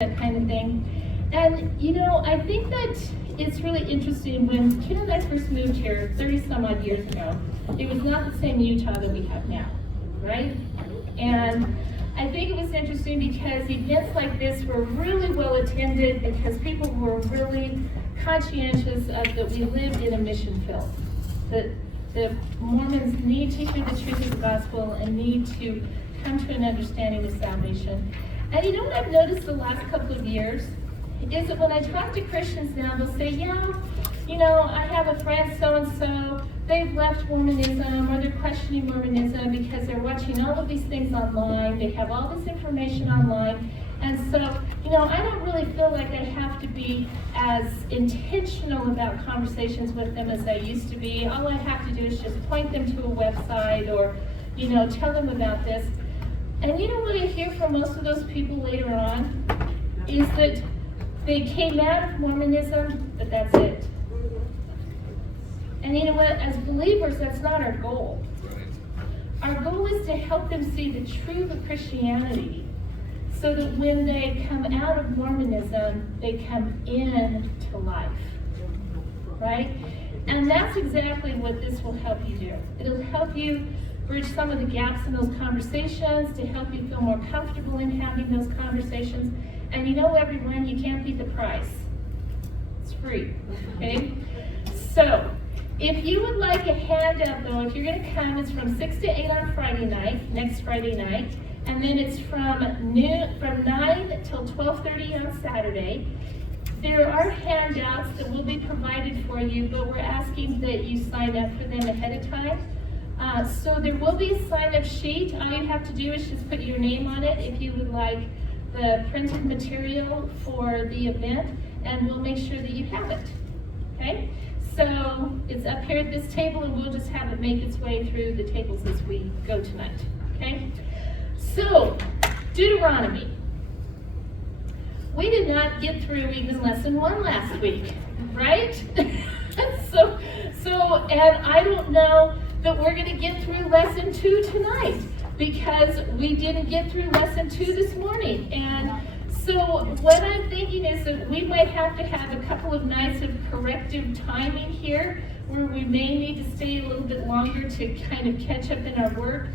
that kind of thing. And I think that it's really interesting. When Kim and I first moved here 30 some odd years ago, it was not the same Utah that we have now, right? And I think it was interesting because events like this were really well attended because people were really conscientious of that we lived in a mission field. That the Mormons need to hear the truth of the gospel and need to come to an understanding of salvation. And you know what I've noticed the last couple of years is that when I talk to Christians now, they'll say, I have a friend so-and-so, they've left Mormonism, or they're questioning Mormonism because they're watching all of these things online, they have all this information online, and so, I don't really feel like I have to be as intentional about conversations with them as I used to be. All I have to do is just point them to a website or, tell them about this. And you know what I hear from most of those people later on is that they came out of Mormonism, but that's it. And you know what? As believers, that's not our goal. Our goal is to help them see the truth of Christianity so that when they come out of Mormonism, they come into life. Right? And that's exactly what this will help you do. It'll help you bridge some of the gaps in those conversations to help you feel more comfortable in having those conversations. And everyone, you can't beat the price. It's free, okay? So, if you would like a handout though, if you're gonna come, it's from 6 to 8 on Friday night, next Friday night, and then it's from 9 till 12:30 on Saturday. There are handouts that will be provided for you, but we're asking that you sign up for them ahead of time. So there will be a sign-up sheet. All you have to do is just put your name on it if you would like the printed material for the event, and we'll make sure that you have it, okay? So it's up here at this table, and we'll just have it make its way through the tables as we go tonight, okay? So, Deuteronomy. We did not get through even lesson 1 last week, right? And I don't know that we're going to get through lesson 2 tonight because we didn't get through lesson 2 this morning. And so what I'm thinking is that we might have to have a couple of nights of corrective timing here where we may need to stay a little bit longer to kind of catch up in our work.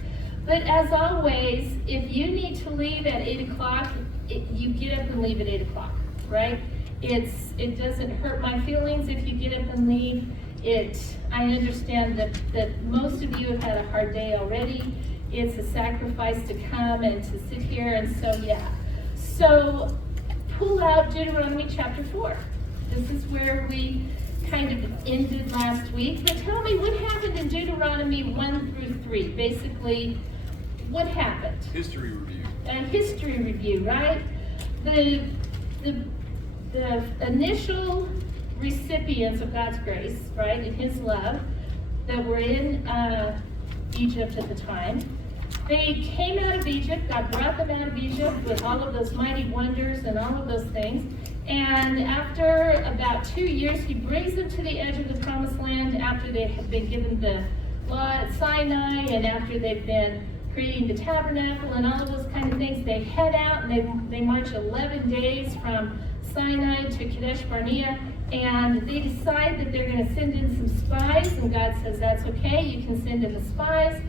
But as always, if you need to leave at 8 o'clock, you get up and leave at 8 o'clock, right? It doesn't hurt my feelings if you get up and leave. I understand that most of you have had a hard day already. It's a sacrifice to come and to sit here, and so yeah. So pull out Deuteronomy chapter 4. This is where we kind of ended last week. But tell me, what happened in Deuteronomy 1 through 3? Basically, what happened? History review. A history review, right? The initial recipients of God's grace, right, and His love, that were in Egypt at the time. They came out of Egypt. God brought them out of Egypt with all of those mighty wonders and all of those things. And after about 2 years, He brings them to the edge of the promised land after they have been given the law at Sinai and after they've been creating the tabernacle and all of those kind of things. They head out and they march 11 days from Sinai to Kadesh Barnea, and they decide that they're going to send in some spies, and God says that's okay, you can send in the spies.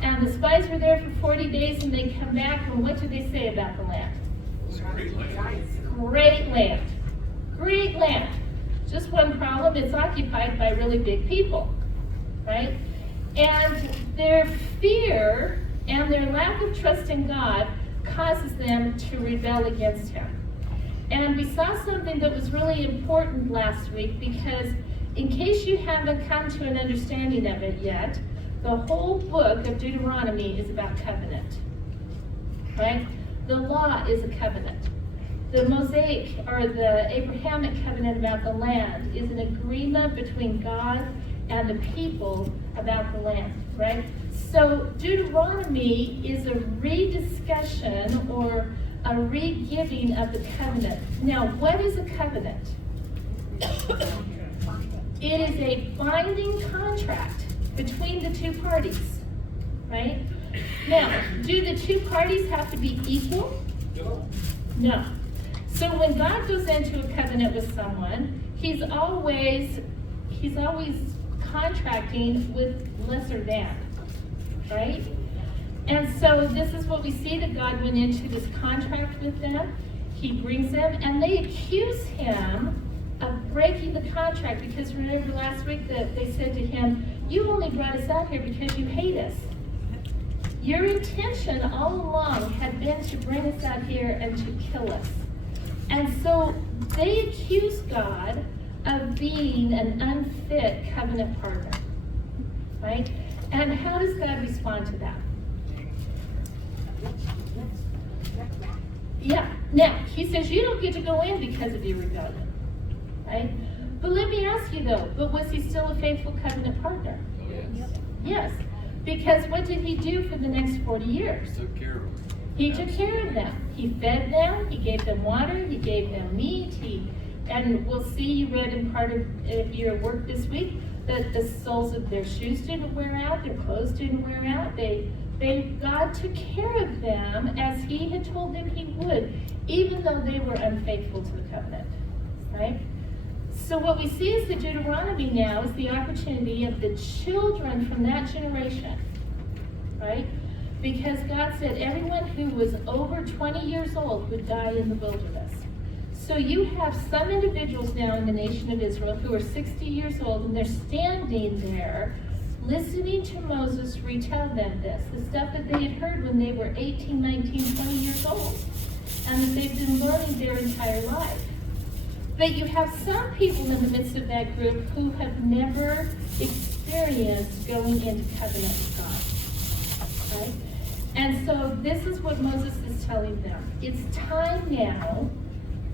And the spies were there for 40 days, and they come back, and what do they say about the land? It's a great land. Great land. Great land. Just one problem, it's occupied by really big people, right? And their fear and their lack of trust in God causes them to rebel against Him. And we saw something that was really important last week because in case you haven't come to an understanding of it yet, the whole book of Deuteronomy is about covenant, right? The law is a covenant. The Mosaic, or the Abrahamic covenant about the land, is an agreement between God and the people about the land, right? So Deuteronomy is a rediscussion or a re-giving of the covenant. Now, what is a covenant? It is a binding contract between the two parties, right? Now, do the two parties have to be equal? No. So when God goes into a covenant with someone, he's always contracting with lesser than, right? And so this is what we see, that God went into this contract with them. He brings them, and they accuse him of breaking the contract, because remember last week that they said to him, you only brought us out here because you hate us. Your intention all along had been to bring us out here and to kill us. And so they accuse God of being an unfit covenant partner, right? And how does God respond to that? Yeah, now, he says you don't get to go in because of your rebellion, right? But let me ask you though, but was he still a faithful covenant partner? Yes. Yes, because what did he do for the next 40 years? Took care of them. He took care of them. He fed them, he gave them water, he gave them meat, and we'll see, you read in part of your work this week, that the soles of their shoes didn't wear out, their clothes didn't wear out. God took care of them as he had told them he would, even though they were unfaithful to the covenant, right? So what we see is the Deuteronomy now is the opportunity of the children from that generation, right? Because God said everyone who was over 20 years old would die in the wilderness. So you have some individuals now in the nation of Israel who are 60 years old, and they're standing there listening to Moses retell them this, the stuff that they had heard when they were 18, 19, 20 years old, and that they've been learning their entire life. But you have some people in the midst of that group who have never experienced going into covenant with God, right? And so this is what Moses is telling them. It's time now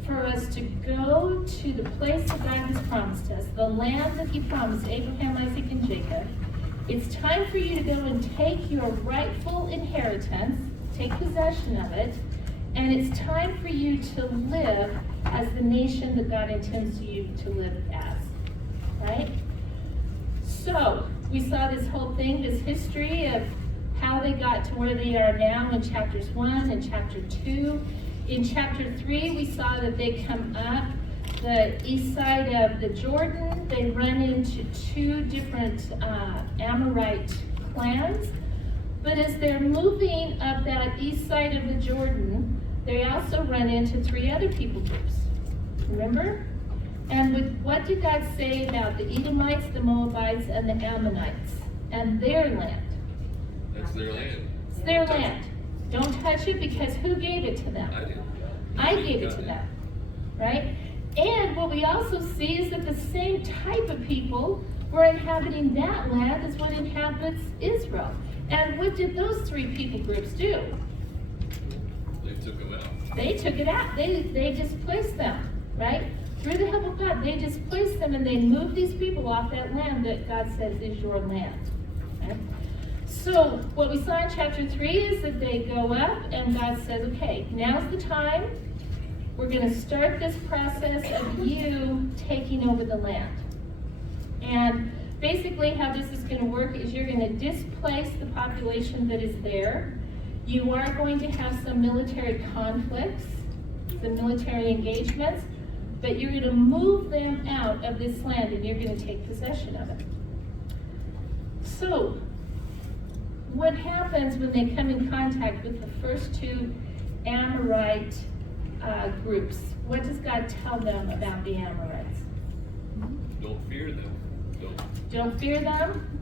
for us to go to the place that God has promised us, the land that he promised Abraham, Isaac, and Jacob. It's time for you to go and take your rightful inheritance, take possession of it, and it's time for you to live as the nation that God intends you to live as, right? So, we saw this whole thing, this history of how they got to where they are now in chapters 1 and chapter 2. In chapter 3, we saw that they come up the east side of the Jordan. They run into 2 different Amorite clans. But as they're moving up that east side of the Jordan, they also run into 3 other people groups. Remember? And what did God say about the Edomites, the Moabites, and the Ammonites, and their land? That's their land. It's their land. Don't touch it, because who gave it to them? I did. I gave it to them, right? And what we also see is that the same type of people were inhabiting that land as what inhabits Israel. And what did those 3 people groups do? They took them out. They took it out. They displaced them, right? Through the help of God, they displaced them, and they moved these people off that land that God says is your land. Okay? So what we saw in chapter 3 is that they go up, and God says, okay, now's the time. We're going to start this process of you taking over the land. And basically how this is going to work is you're going to displace the population that is there. You are going to have some military conflicts, some military engagements, but you're going to move them out of this land, and you're going to take possession of it. So, what happens when they come in contact with the first 2 Amorite groups? What does God tell them about the Amorites? Don't fear them. Don't fear them.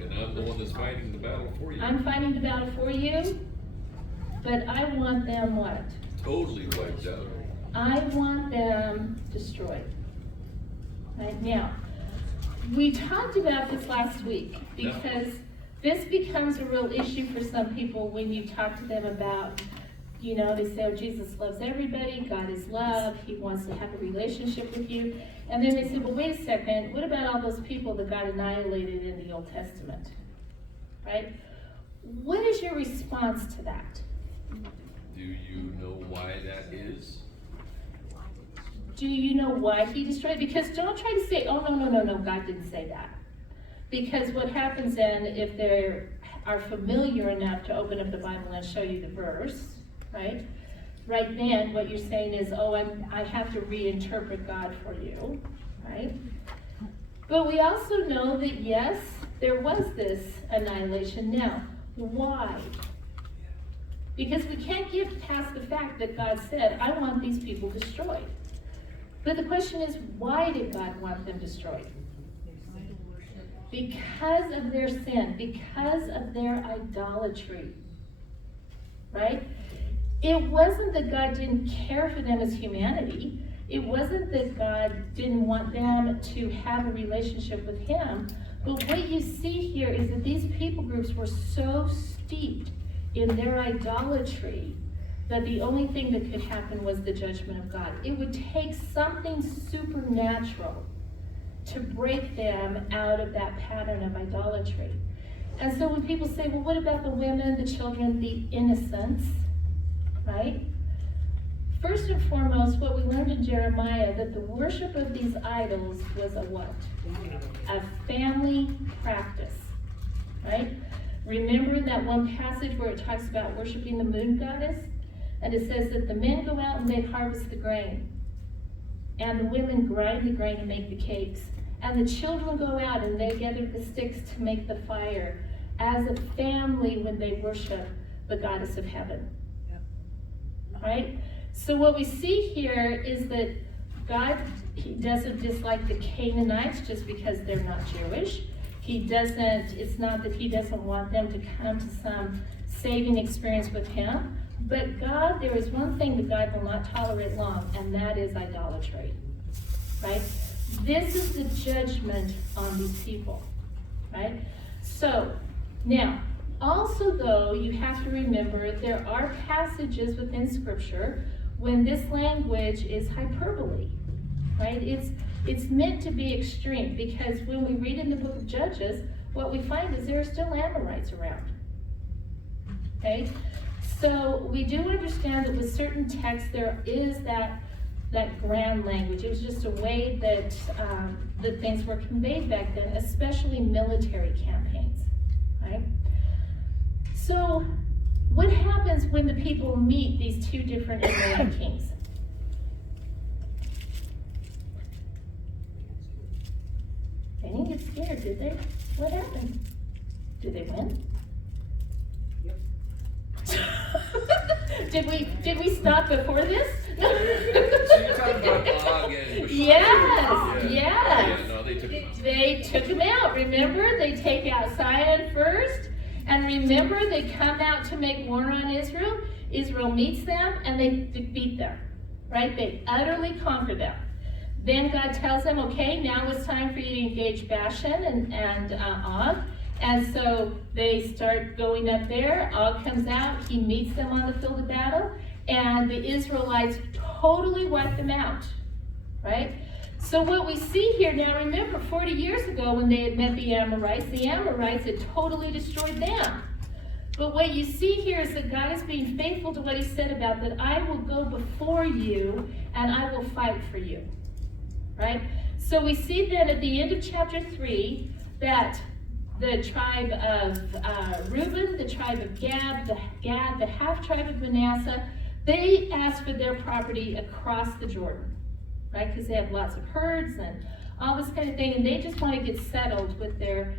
And I'm the one that's fighting the battle for you. I'm fighting the battle for you, but I want them what? Totally wiped out. I want them destroyed. Right now, we talked about this last week, because this becomes a real issue for some people when you talk to them about, they say, oh, Jesus loves everybody, God is love, he wants to have a relationship with you. And then they say, well, wait a second, what about all those people that got annihilated in the Old Testament? Right? What is your response to that? Do you know why that is? Do you know why he destroyed? Because don't try to say, oh, no, God didn't say that. Because what happens then, if they are familiar enough to open up the Bible and show you the verse, right? right then what you're saying is, oh, I have to reinterpret God for you, right? But we also know that yes, there was this annihilation. Now, why? Because we can't get past the fact that God said, I want these people destroyed. But the question is, why did God want them destroyed? Because of their sin, because of their idolatry, right? It wasn't that God didn't care for them as humanity. It wasn't that God didn't want them to have a relationship with Him. But what you see here is that these people groups were so steeped in their idolatry that the only thing that could happen was the judgment of God. It would take something supernatural to break them out of that pattern of idolatry. And so when people say, well, what about the women, the children, the innocents, right? First and foremost, what we learned in Jeremiah, that the worship of these idols was a what? A family practice, right? Remember in that one passage where it talks about worshiping the moon goddess? And it says that the men go out and they harvest the grain. And the women grind the grain and make the cakes. And the children go out and they gather the sticks to make the fire as a family when they worship the goddess of heaven. Right? So what we see here is that God, He doesn't dislike the Canaanites just because they're not Jewish. It's not that He doesn't want them to come to some saving experience with Him. But God, there is one thing that God will not tolerate long, and that is idolatry. Right? This is the judgment on these people. Right? So, now, also though, you have to remember there are passages within Scripture when this language is hyperbole. Right? It's meant to be extreme, because when we read in the book of Judges, what we find is there are still Amorites around. Okay? So we do understand that with certain texts there is that grand language. It was just a way that things were conveyed back then, especially military campaigns. Right? So what happens when the people meet these two different Israelite kings? They didn't get scared, did they? What happened? Did they win? Did we stop before this? So you're talking about Og and Bashan. Yes. Yeah, no, they took him out. They took him out. Remember, they take out Sihon first, and remember, they come out to make war on Israel. Israel meets them, and they defeat them. Right? They utterly conquer them. Then God tells them, okay, now it's time for you to engage Bashan and Og. And so they start going up there. Og comes out. He meets them on the field of battle. And the Israelites totally wipe them out. Right? So what we see here, now remember, 40 years ago when they had met the Amorites had totally destroyed them. But what you see here is that God is being faithful to what He said about that I will go before you and I will fight for you. Right? So we see then at the end of chapter 3 that the tribe of Reuben, the tribe of Gad, the half-tribe of Manasseh, they asked for their property across the Jordan, right? Because they have lots of herds and all this kind of thing, and they just want to get settled with their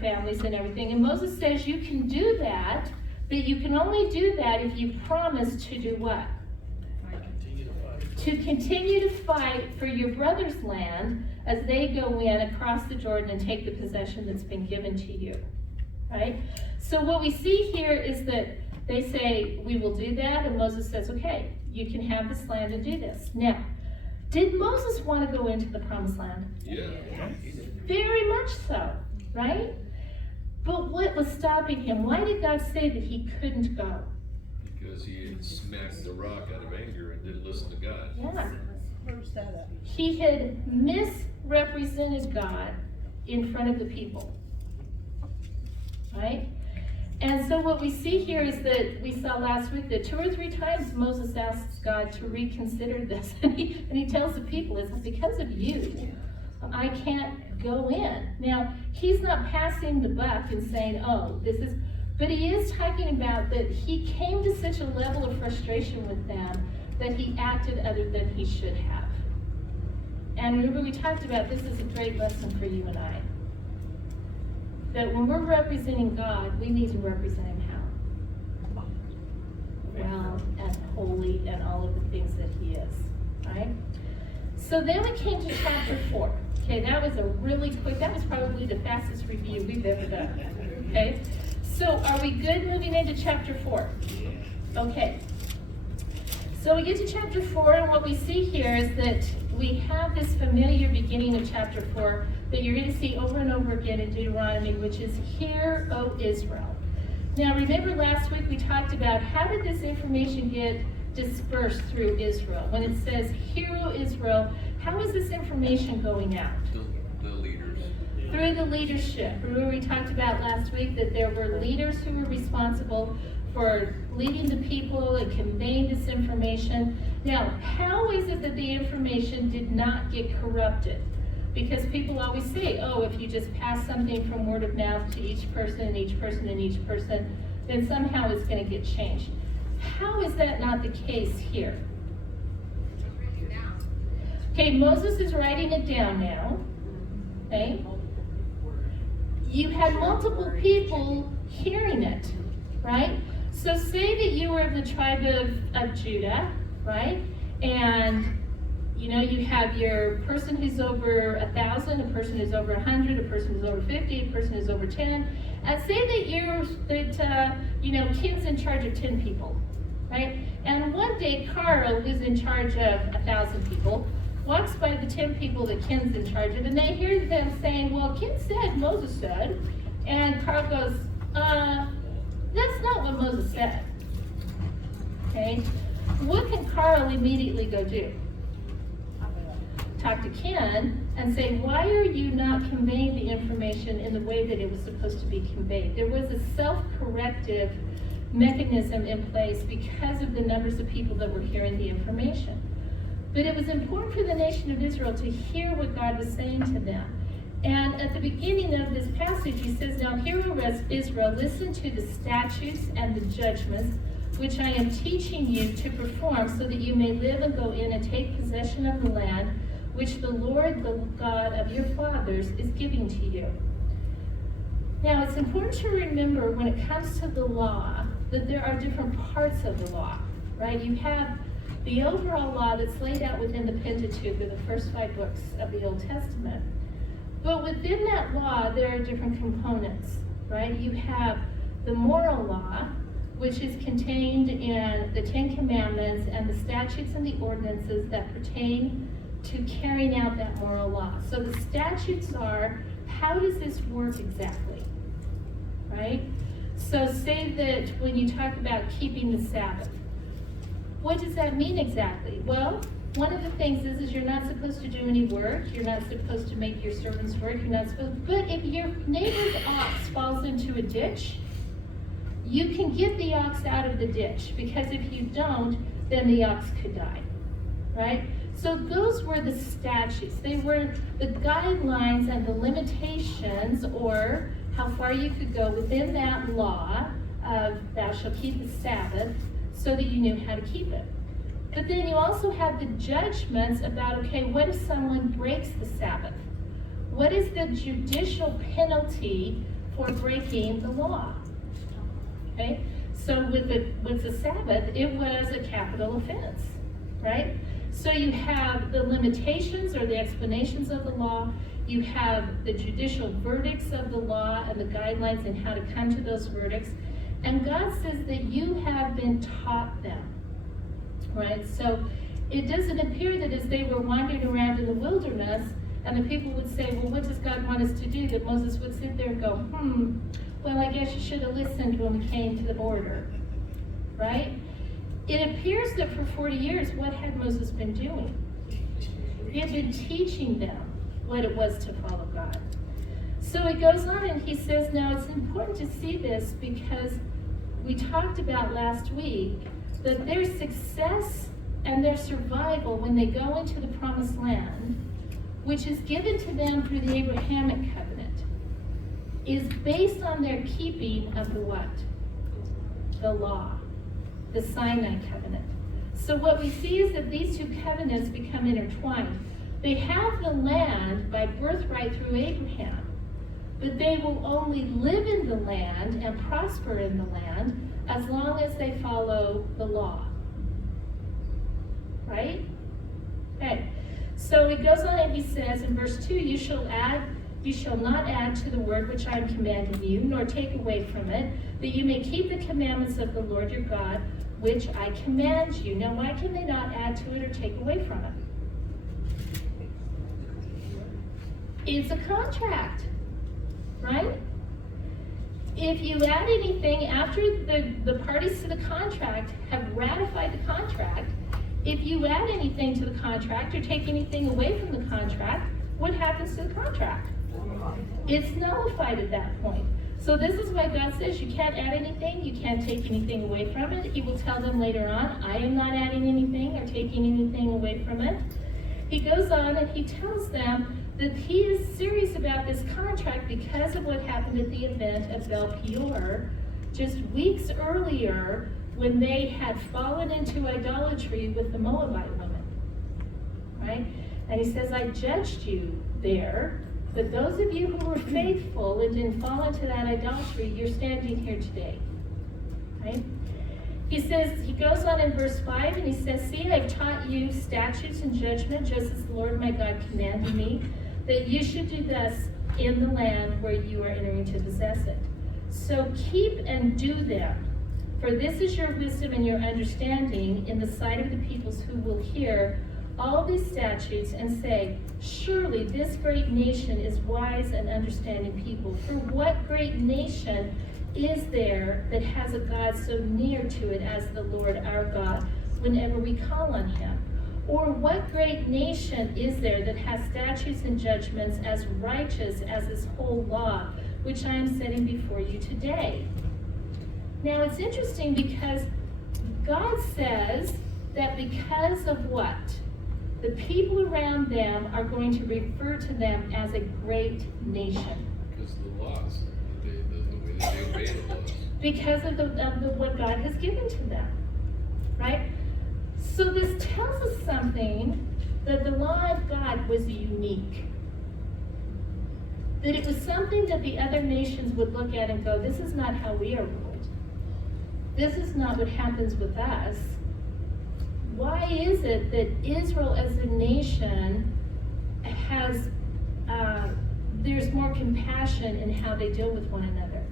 families and everything. And Moses says you can do that, but you can only do that if you promise to do what? To continue to fight for your brother's land as they go in across the Jordan and take the possession that's been given to you, right? So what we see here is that they say, we will do that, and Moses says, okay, you can have this land and do this. Now, did Moses want to go into the promised land? Yeah. Very much so, right? But what was stopping him? Why did God say that he couldn't go? Because he had smacked the rock out of anger and didn't listen to God. Yeah. He had misrepresented God in front of the people. Right? And so what we see here is that we saw last week that 2 or 3 times Moses asks God to reconsider this. And he tells the people, it's because of you, I can't go in. Now, he's not passing the buck and saying, oh, this is But he is talking about that he came to such a level of frustration with them that he acted other than he should have. And remember, we talked about this is a great lesson for you and I. That when we're representing God, we need to represent him how? Well and holy and all of the things that he is. Right? So then we came to chapter 4. Okay, that was a really quick, that was probably the fastest review we've ever done. Okay? So are we good moving into chapter 4? Okay. So we get to chapter 4, and what we see here is that we have this familiar beginning of chapter 4 that you're going to see over and over again in Deuteronomy, which is, "Hear, O Israel." Now remember last week we talked about how did this information get dispersed through Israel. When it says, "Hear, O Israel," how is this information going out? The leaders. Through the leadership. Remember we talked about last week that there were leaders who were responsible for leading the people and conveying this information. Now, how is it that the information did not get corrupted? Because people always say, oh, if you just pass something from word of mouth to each person and each person and each person, then somehow it's going to get changed. How is that not the case here? Okay, Moses is writing it down now. Okay? You had multiple people hearing it, right? So say that you were of the tribe of Judah, right? And you have your person who's over 1,000, a person who's over 100, a person who's over 50, a person who's over 10. And say that Kim's in charge of 10 people, right? And one day Carl, who's in charge of 1,000 people, walks by the 10 people that Kim's in charge of, and they hear them saying, well, Kim said, Moses said. And Carl goes, that's not what Moses said. Okay? What can Carl immediately go do? Talk to Ken and say, why are you not conveying the information in the way that it was supposed to be conveyed? There was a self-corrective mechanism in place because of the numbers of people that were hearing the information. But it was important for the nation of Israel to hear what God was saying to them. And at the beginning of this passage, he says, now hear, O Israel, listen to the statutes and the judgments which I am teaching you to perform, so that you may live and go in and take possession of the land which the Lord, the God of your fathers, is giving to you. Now, it's important to remember when it comes to the law that there are different parts of the law, right? You have the overall law that's laid out within the Pentateuch, or the first 5 books of the Old Testament. But within that law, there are different components, right? You have the moral law, which is contained in the 10 Commandments and the statutes and the ordinances that pertain to carrying out that moral law. So the statutes are, how does this work exactly, right? So say that when you talk about keeping the Sabbath, what does that mean exactly? Well, one of the things is you're not supposed to do any work. You're not supposed to make your servants work. You're not supposed, but if your neighbor's ox falls into a ditch, you can get the ox out of the ditch, because if you don't, then the ox could die, right? So those were the statutes. They were the guidelines and the limitations, or how far you could go within that law of thou shalt keep the Sabbath, so that you knew how to keep it. But then you also have the judgments about, okay, what if someone breaks the Sabbath? What is the judicial penalty for breaking the law? Okay, so with the Sabbath, it was a capital offense, right? So you have the limitations or the explanations of the law. You have the judicial verdicts of the law and the guidelines and how to come to those verdicts. And God says that you have been taught them, right? So it doesn't appear that as they were wandering around in the wilderness and the people would say, well, what does God want us to do? That Moses would sit there and go, well, I guess you should have listened when we came to the border, right? It appears that for 40 years, what had Moses been doing? He had been teaching them what it was to follow God. So it goes on and he says, now it's important to see this because we talked about last week that their success and their survival when they go into the promised land, which is given to them through the Abrahamic covenant, is based on their keeping of the what? The law, the Sinai covenant. So what we see is that these two covenants become intertwined. They have the land by birthright through Abraham, but they will only live in the land and prosper in the land as long as they follow the law. Right? Okay. So he goes on and he says in verse 2, you shall not add to the word which I am commanding you, nor take away from it, that you may keep the commandments of the Lord your God, which I command you. Now, why can they not add to it or take away from it? It's a contract, right? If you add anything after the parties to the contract have ratified the contract, if you add anything to the contract or take anything away from the contract, what happens to the contract? It's nullified at that point. So this is why God says you can't add anything, you can't take anything away from it. He will tell them later on, I am not adding anything or taking anything away from it. He goes on and he tells them that he is serious about this contract because of what happened at the event of Bel Peor just weeks earlier when they had fallen into idolatry with the Moabite woman, right? And he says, I judged you there, but those of you who were faithful and didn't fall into that idolatry, you're standing here today, right? He says, he goes on in verse 5 and he says, see, I've taught you statutes and judgment just as the Lord my God commanded me, that you should do thus in the land where you are entering to possess it. So keep and do them. For this is your wisdom and your understanding in the sight of the peoples who will hear all these statutes and say, surely this great nation is wise and understanding people. For what great nation is there that has a God so near to it as the Lord our God whenever we call on him? Or what great nation is there that has statutes and judgments as righteous as this whole law, which I am setting before you today? Now it's interesting because God says that because of what? The people around them are going to refer to them as a great nation. Because of the laws, the way that they obey the laws. Because of what God has given to them, right? So this tells us something, that the law of God was unique. That it was something that the other nations would look at and go, this is not how we are ruled. This is not what happens with us. Why is it that Israel as a nation has, there's more compassion in how they deal with one another?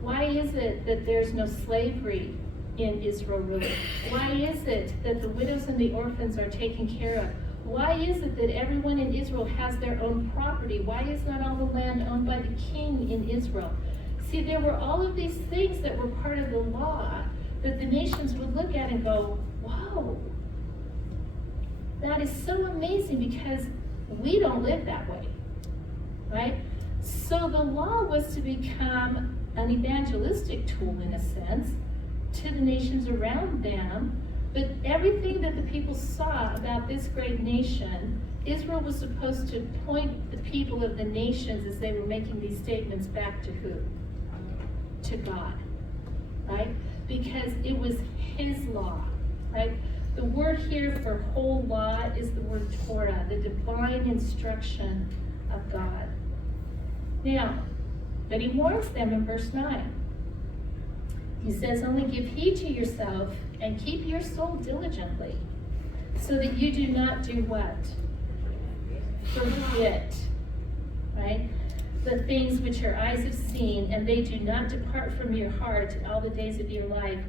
Why is it that there's no slavery in Israel really? Why is it that the widows and the orphans are taken care of? Why is it that everyone in Israel has their own property? Why is not all the land owned by the king in Israel? See, there were all of these things that were part of the law that the nations would look at and go, whoa, that is so amazing because we don't live that way, right? So the law was to become an evangelistic tool in a sense to the nations around them, but everything that the people saw about this great nation, Israel was supposed to point the people of the nations as they were making these statements back to who? To God, right? Because it was his law, right? The word here for whole law is the word Torah, the divine instruction of God. Now, but he warns them in verse 9. He says, only give heed to yourself and keep your soul diligently, so that you do not do what? Forget, right? The things which your eyes have seen, and they do not depart from your heart all the days of your life,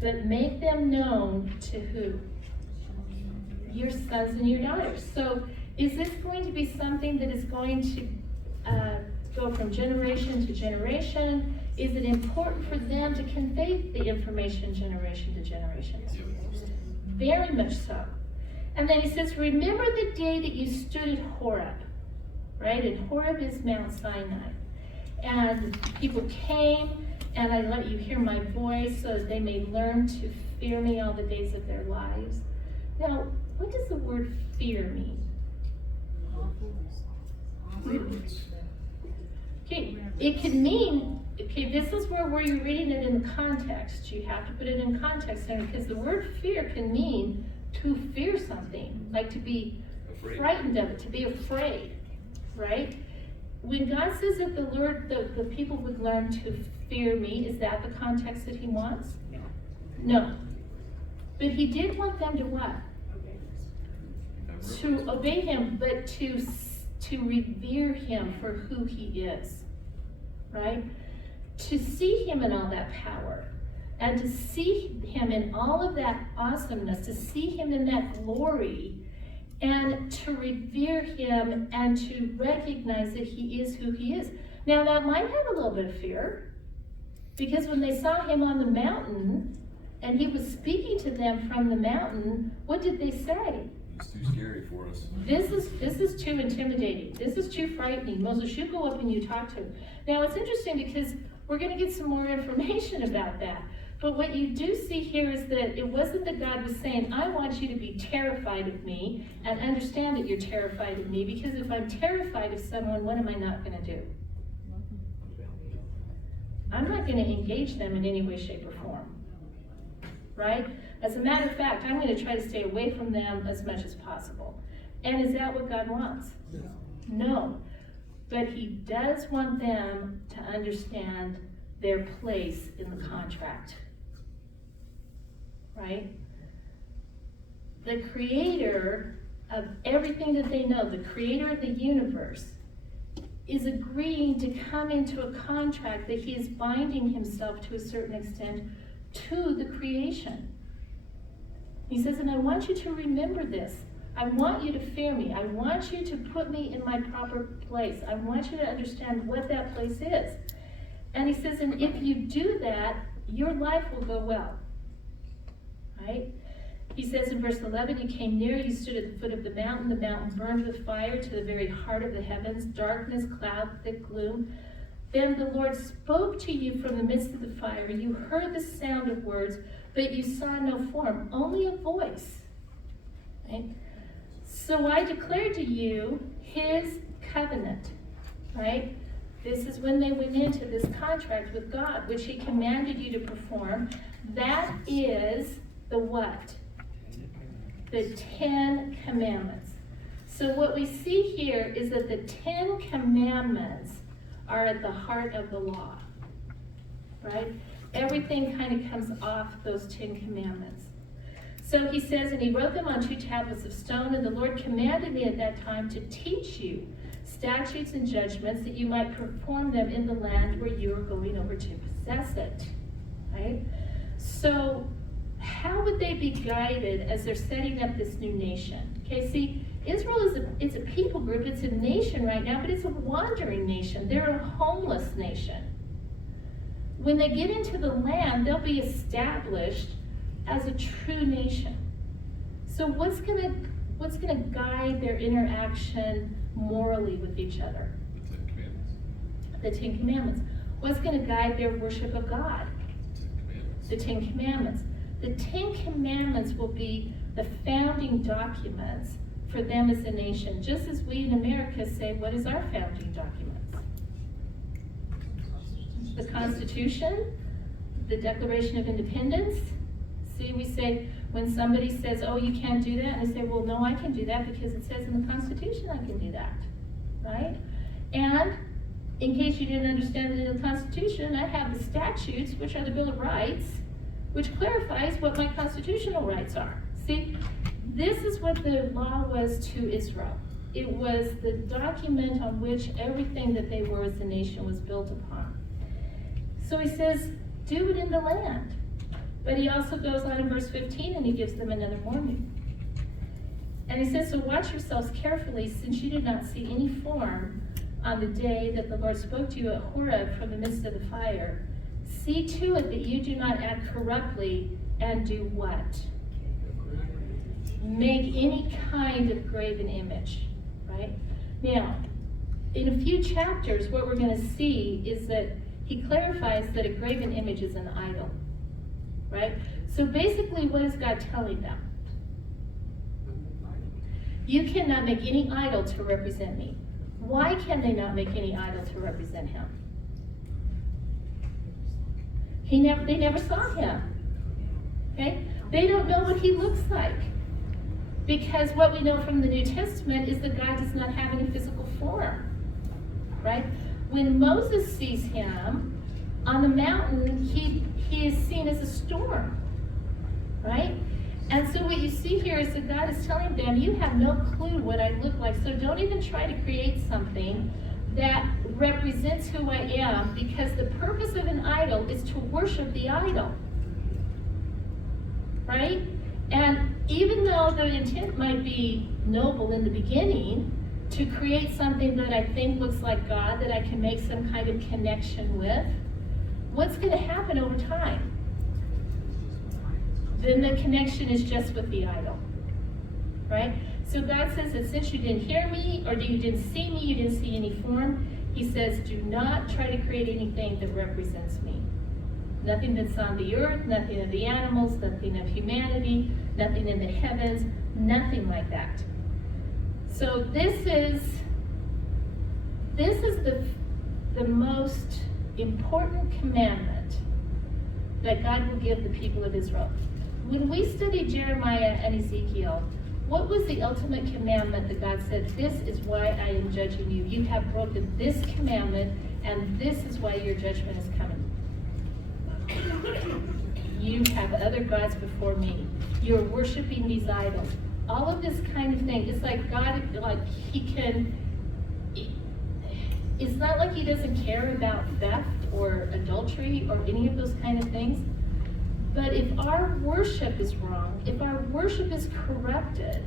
but make them known to who? Your sons and your daughters. So is this going to be something that is going to go from generation to generation? Is it important for them to convey the information generation to generation? Very much so. And then he says, remember the day that you stood at Horeb, right? And Horeb is Mount Sinai. And people came, and I let you hear my voice so that they may learn to fear me all the days of their lives. Now, what does the word fear mean? Okay, It can mean, okay, this is where you're reading it in context. You have to put it in context, and because the word fear can mean to fear something, like to be frightened of it, to be afraid, right? When God says that the people would learn to fear me, is that the context that he wants? No. But he did want them to what? To obey him, but to revere him for who he is, right? To see him in all that power, and to see him in all of that awesomeness, to see him in that glory, and to revere him and to recognize that he is who he is. Now that might have a little bit of fear, because when they saw him on the mountain and he was speaking to them from the mountain, what did they say? It's too scary for us. This is too intimidating. This is too frightening. Moses, you go up and you talk to him. Now it's interesting because we're going to get some more information about that. But what you do see here is that it wasn't that God was saying, I want you to be terrified of me and understand that you're terrified of me, because if I'm terrified of someone, what am I not going to do? I'm not going to engage them in any way, shape, or form. Right? As a matter of fact, I'm going to try to stay away from them as much as possible. And is that what God wants? No. But he does want them to understand their place in the contract. Right? The creator of everything that they know, the creator of the universe, is agreeing to come into a contract that he is binding himself to a certain extent to the creation. He says, and I want you to remember this. I want you to fear me. I want you to put me in my proper place. I want you to understand what that place is. And he says, and if you do that, your life will go well. Right? He says in verse 11, you came near, you stood at the foot of the mountain burned with fire to the very heart of the heavens, darkness, cloud, thick gloom. Then the Lord spoke to you from the midst of the fire. You heard the sound of words, but you saw no form, only a voice. Right? So I declare to you his covenant. Right? This is when they went into this contract with God, which he commanded you to perform. That is the what? The 10 Commandments. So what we see here is that the 10 Commandments are at the heart of the law. Right? Everything kind of comes off those 10 Commandments. So he says, and he wrote them on 2 tablets of stone, and the Lord commanded me at that time to teach you statutes and judgments, that you might perform them in the land where you are going over to possess it. Right? So how would they be guided as they're setting up this new nation? Okay, see, Israel is a people group, it's a nation right now, but it's a wandering nation. They're a homeless nation. When they get into the land, they'll be established as a true nation. So what's gonna guide their interaction morally with each other? The 10 Commandments. The 10 Commandments. What's gonna guide their worship of God? The 10 Commandments. The 10 Commandments will be the founding documents for them as a nation, just as we in America say, what is our founding documents? The Constitution, the Declaration of Independence. See, we say, when somebody says, oh, you can't do that, I say, well, no, I can do that because it says in the Constitution I can do that, right? And in case you didn't understand it in the Constitution, I have the statutes, which are the Bill of Rights, which clarifies what my constitutional rights are. See, this is what the law was to Israel. It was the document on which everything that they were as a nation was built upon. So he says, do it in the land. But he also goes on in verse 15 and he gives them another warning. And he says, so watch yourselves carefully, since you did not see any form on the day that the Lord spoke to you at Horeb from the midst of the fire. See to it that you do not act corruptly and do what? Make any kind of graven image, right? Now, in a few chapters, what we're going to see is that he clarifies that a graven image is an idol, right? So basically, what is God telling them? You cannot make any idol to represent me. Why can they not make any idol to represent him? They never saw him. Okay? They don't know what he looks like. Because what we know from the New Testament is that God does not have any physical form. Right? When Moses sees him on the mountain, he is seen as a storm. Right? And so what you see here is that God is telling them, you have no clue what I look like, so don't even try to create something that represents who I am, because the purpose of an idol is to worship the idol. Right? And even though the intent might be noble in the beginning, to create something that I think looks like God, that I can make some kind of connection with, what's going to happen over time? Then the connection is just with the idol. Right? So God says that since you didn't hear me, or you didn't see me, you didn't see any form, he says, do not try to create anything that represents me. Nothing that's on the earth, nothing of the animals, nothing of humanity, nothing in the heavens, nothing like that. So this is the most important commandment that God will give the people of Israel. When we study Jeremiah and Ezekiel, what was the ultimate commandment that God said, this is why I am judging you? You have broken this commandment, and this is why your judgment is coming. You have other gods before me. You're worshiping these idols. All of this kind of thing. It's like God, it's not like he doesn't care about theft or adultery or any of those kind of things. But if our worship is wrong, if our worship is corrupted,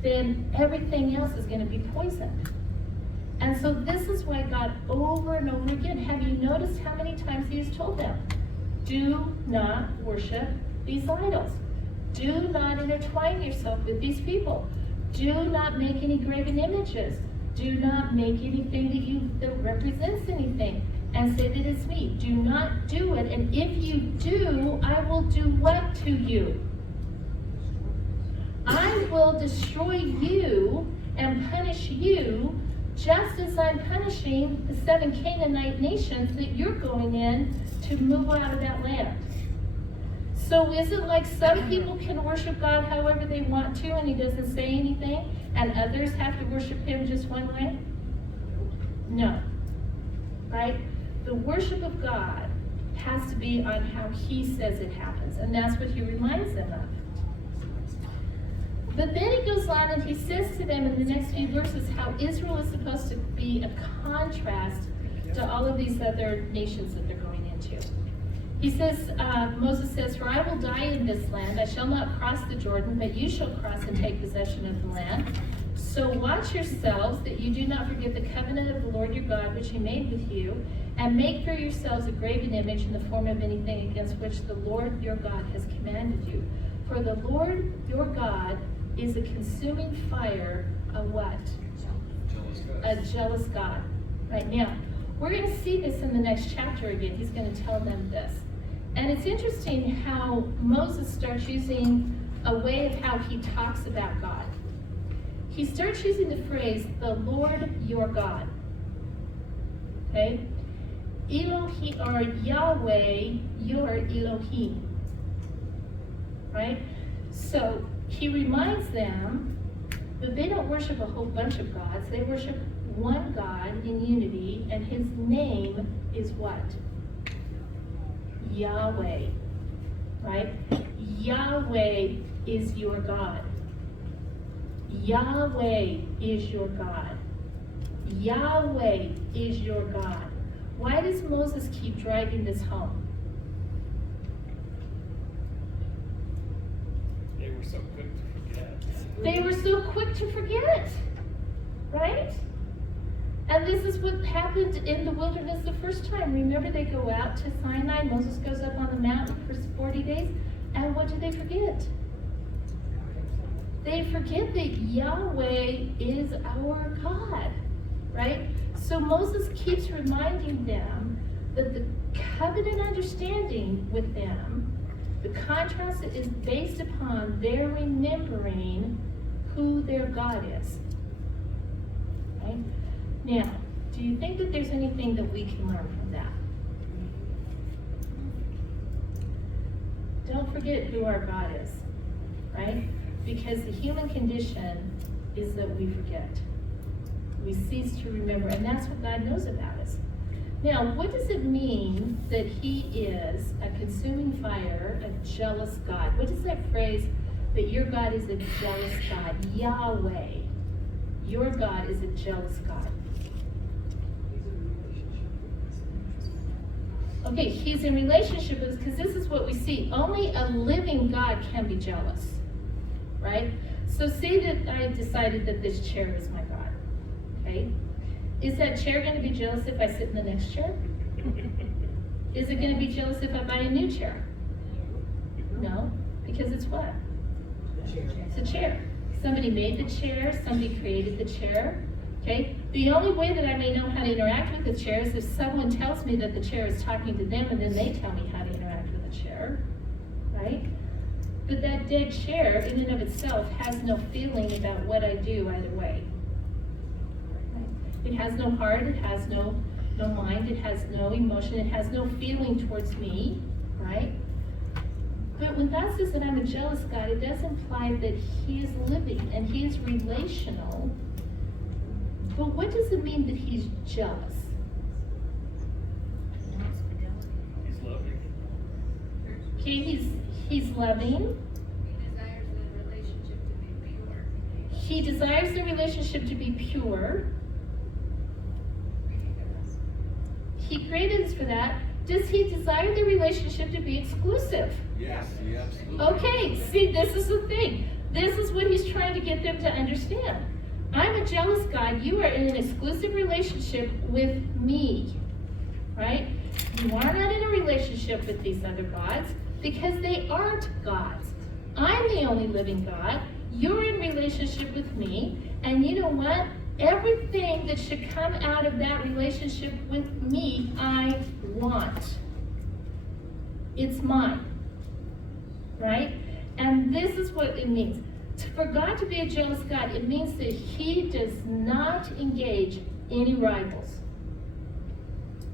then everything else is going to be poisoned. And so this is why God, over and over again, have you noticed how many times he has told them, do not worship these idols. Do not intertwine yourself with these people. Do not make any graven images. Do not make anything that represents anything and say that it's me. Do not do it. And if you do, I will do what to you? I will destroy you and punish you, just as I'm punishing the 7 Canaanite nations that you're going in to move out of that land. So is it like some people can worship God however they want to and he doesn't say anything, and others have to worship him just one way? No. Right? The worship of God has to be on how he says it happens, and that's what he reminds them of. But then he goes on and he says to them in the next few verses how Israel is supposed to be a contrast to all of these other nations that they're going into. He says, Moses says, for I will die in this land. I shall not cross the Jordan, but you shall cross and take possession of the land. So watch yourselves that you do not forget the covenant of the Lord your God, which he made with you, and make for yourselves a graven image in the form of anything against which the Lord your God has commanded you. For the Lord your God is a consuming fire, a what? A jealous God. Right now, we're going to see this in the next chapter again. He's going to tell them this. And it's interesting how Moses starts using a way of how he talks about God. He starts using the phrase, the Lord your God. Okay? Elohim, or Yahweh, your Elohim. Right? So he reminds them that they don't worship a whole bunch of gods. They worship one God in unity, and his name is what? Yahweh. Right? Yahweh is your God. Yahweh is your God. Yahweh is your God. Why does Moses keep driving this home? They were so quick to forget. They were so quick to forget, right? And this is what happened in the wilderness the first time. Remember, they go out to Sinai. Moses goes up on the mountain for 40 days. And what do they forget? They forget that Yahweh is our God, right? So Moses keeps reminding them that the covenant understanding with them, the contrast is based upon their remembering who their God is. Right? Now, do you think that there's anything that we can learn from that? don't forget who our God is, right? Because the human condition is that we forget. We cease to remember, and that's what God knows about us. Now, what does it mean that he is a consuming fire, a jealous God? What is that phrase, that your God is a jealous God? Yahweh, your God is a jealous God. Okay, he's in relationship with us, because this is what we see. Only a living God can be jealous, right? So say that I decided that this chair is my God, okay? Is that chair going to be jealous if I sit in the next chair? Is it going to be jealous if I buy a new chair? No, because it's what? It's a chair. Somebody made the chair, somebody created the chair, okay? The only way that I may know how to interact with the chair is if someone tells me that the chair is talking to them, and then they tell me how to interact with the chair, right? But that dead chair, in and of itself, has no feeling about what I do either way. It has no heart, it has no mind, it has no emotion, it has no feeling towards me, right? But when God says that I'm a jealous God, it does imply that he is living and he is relational. But what does it mean that he's jealous? He's loving. Okay, he's loving. He desires the relationship to be pure. He created us for that. Does he desire the relationship to be exclusive? Yes, he absolutely. Okay, see, this is the thing. This is what he's trying to get them to understand. I'm a jealous God. You are in an exclusive relationship with me, right? You are not in a relationship with these other gods because they aren't gods. I'm the only living God. You're in relationship with me, and you know what? Everything that should come out of that relationship with me, I want. It's mine, right? And this is what it means. For God to be a jealous God, it means that he does not engage any rivals.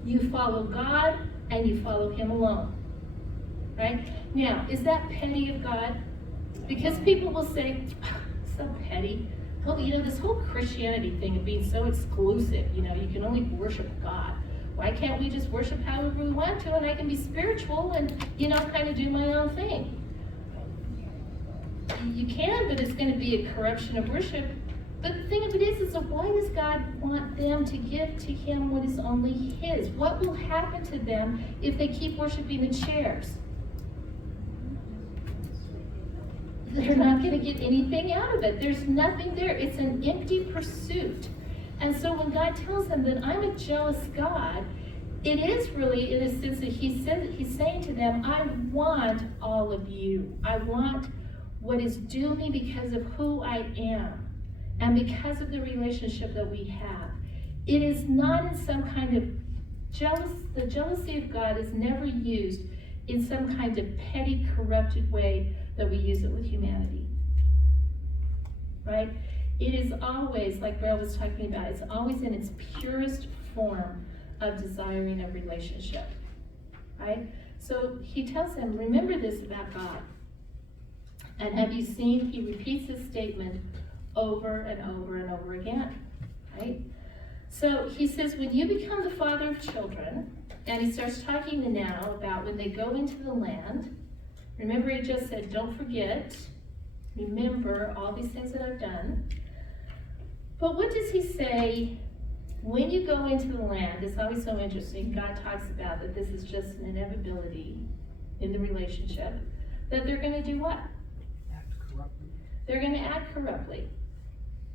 You follow God and you follow him alone, right? Now, is that petty of God? Because people will say, oh, so petty. Well, you know, this whole Christianity thing of being so exclusive, you know, you can only worship God. Why can't we just worship however we want to, and I can be spiritual and, you know, kind of do my own thing? You can, but it's going to be a corruption of worship. But the thing of it is that why does God want them to give to him what is only his? What will happen to them if they keep worshiping the chairs? They're not going to get anything out of it. There's nothing there. It's an empty pursuit. And so when God tells them that I'm a jealous God, it is really in a sense that he's saying to them, I want all of you. I want what is due me because of who I am and because of the relationship that we have. It is not in some kind of the jealousy of God is never used in some kind of petty, corrupted way that we use it with humanity, right? It is always, like Rael was talking about, it's always in its purest form of desiring a relationship, right? So he tells them, remember this about God. And have you seen, he repeats this statement over and over and over again, right? So he says, when you become the father of children, and he starts talking now about when they go into the land. Remember, he just said, don't forget, remember all these things that I've done. But what does he say when you go into the land? It's always so interesting. God talks about that this is just an inevitability in the relationship, that they're going to do what? Act corruptly. They're going to act corruptly.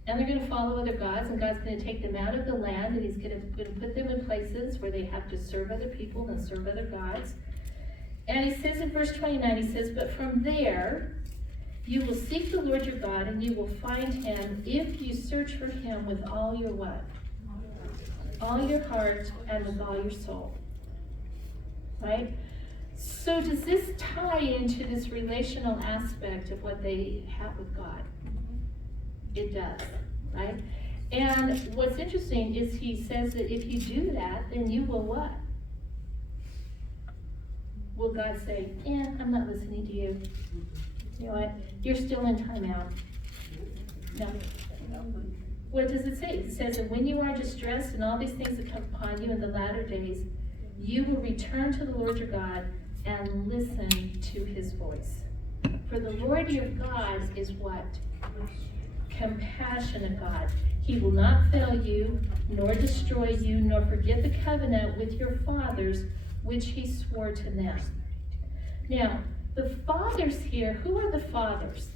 And they're going to follow other gods, and God's going to take them out of the land, and he's going to put them in places where they have to serve other people and serve other gods. And he says in verse 29, he says, but from there, you will seek the Lord your God, and you will find him if you search for him with all your what? All your heart and with all your soul. Right? So does this tie into this relational aspect of what they have with God? It does, right? And what's interesting is he says that if you do that, then you will what? will God say, I'm not listening to you? You know what? You're still in timeout. No. What does it say? It says that when you are distressed and all these things that come upon you in the latter days, you will return to the Lord your God and listen to his voice. For the Lord your God is what? Compassionate God. He will not fail you, nor destroy you, nor forget the covenant with your fathers, which he swore to them. Now, the fathers here, who are the fathers?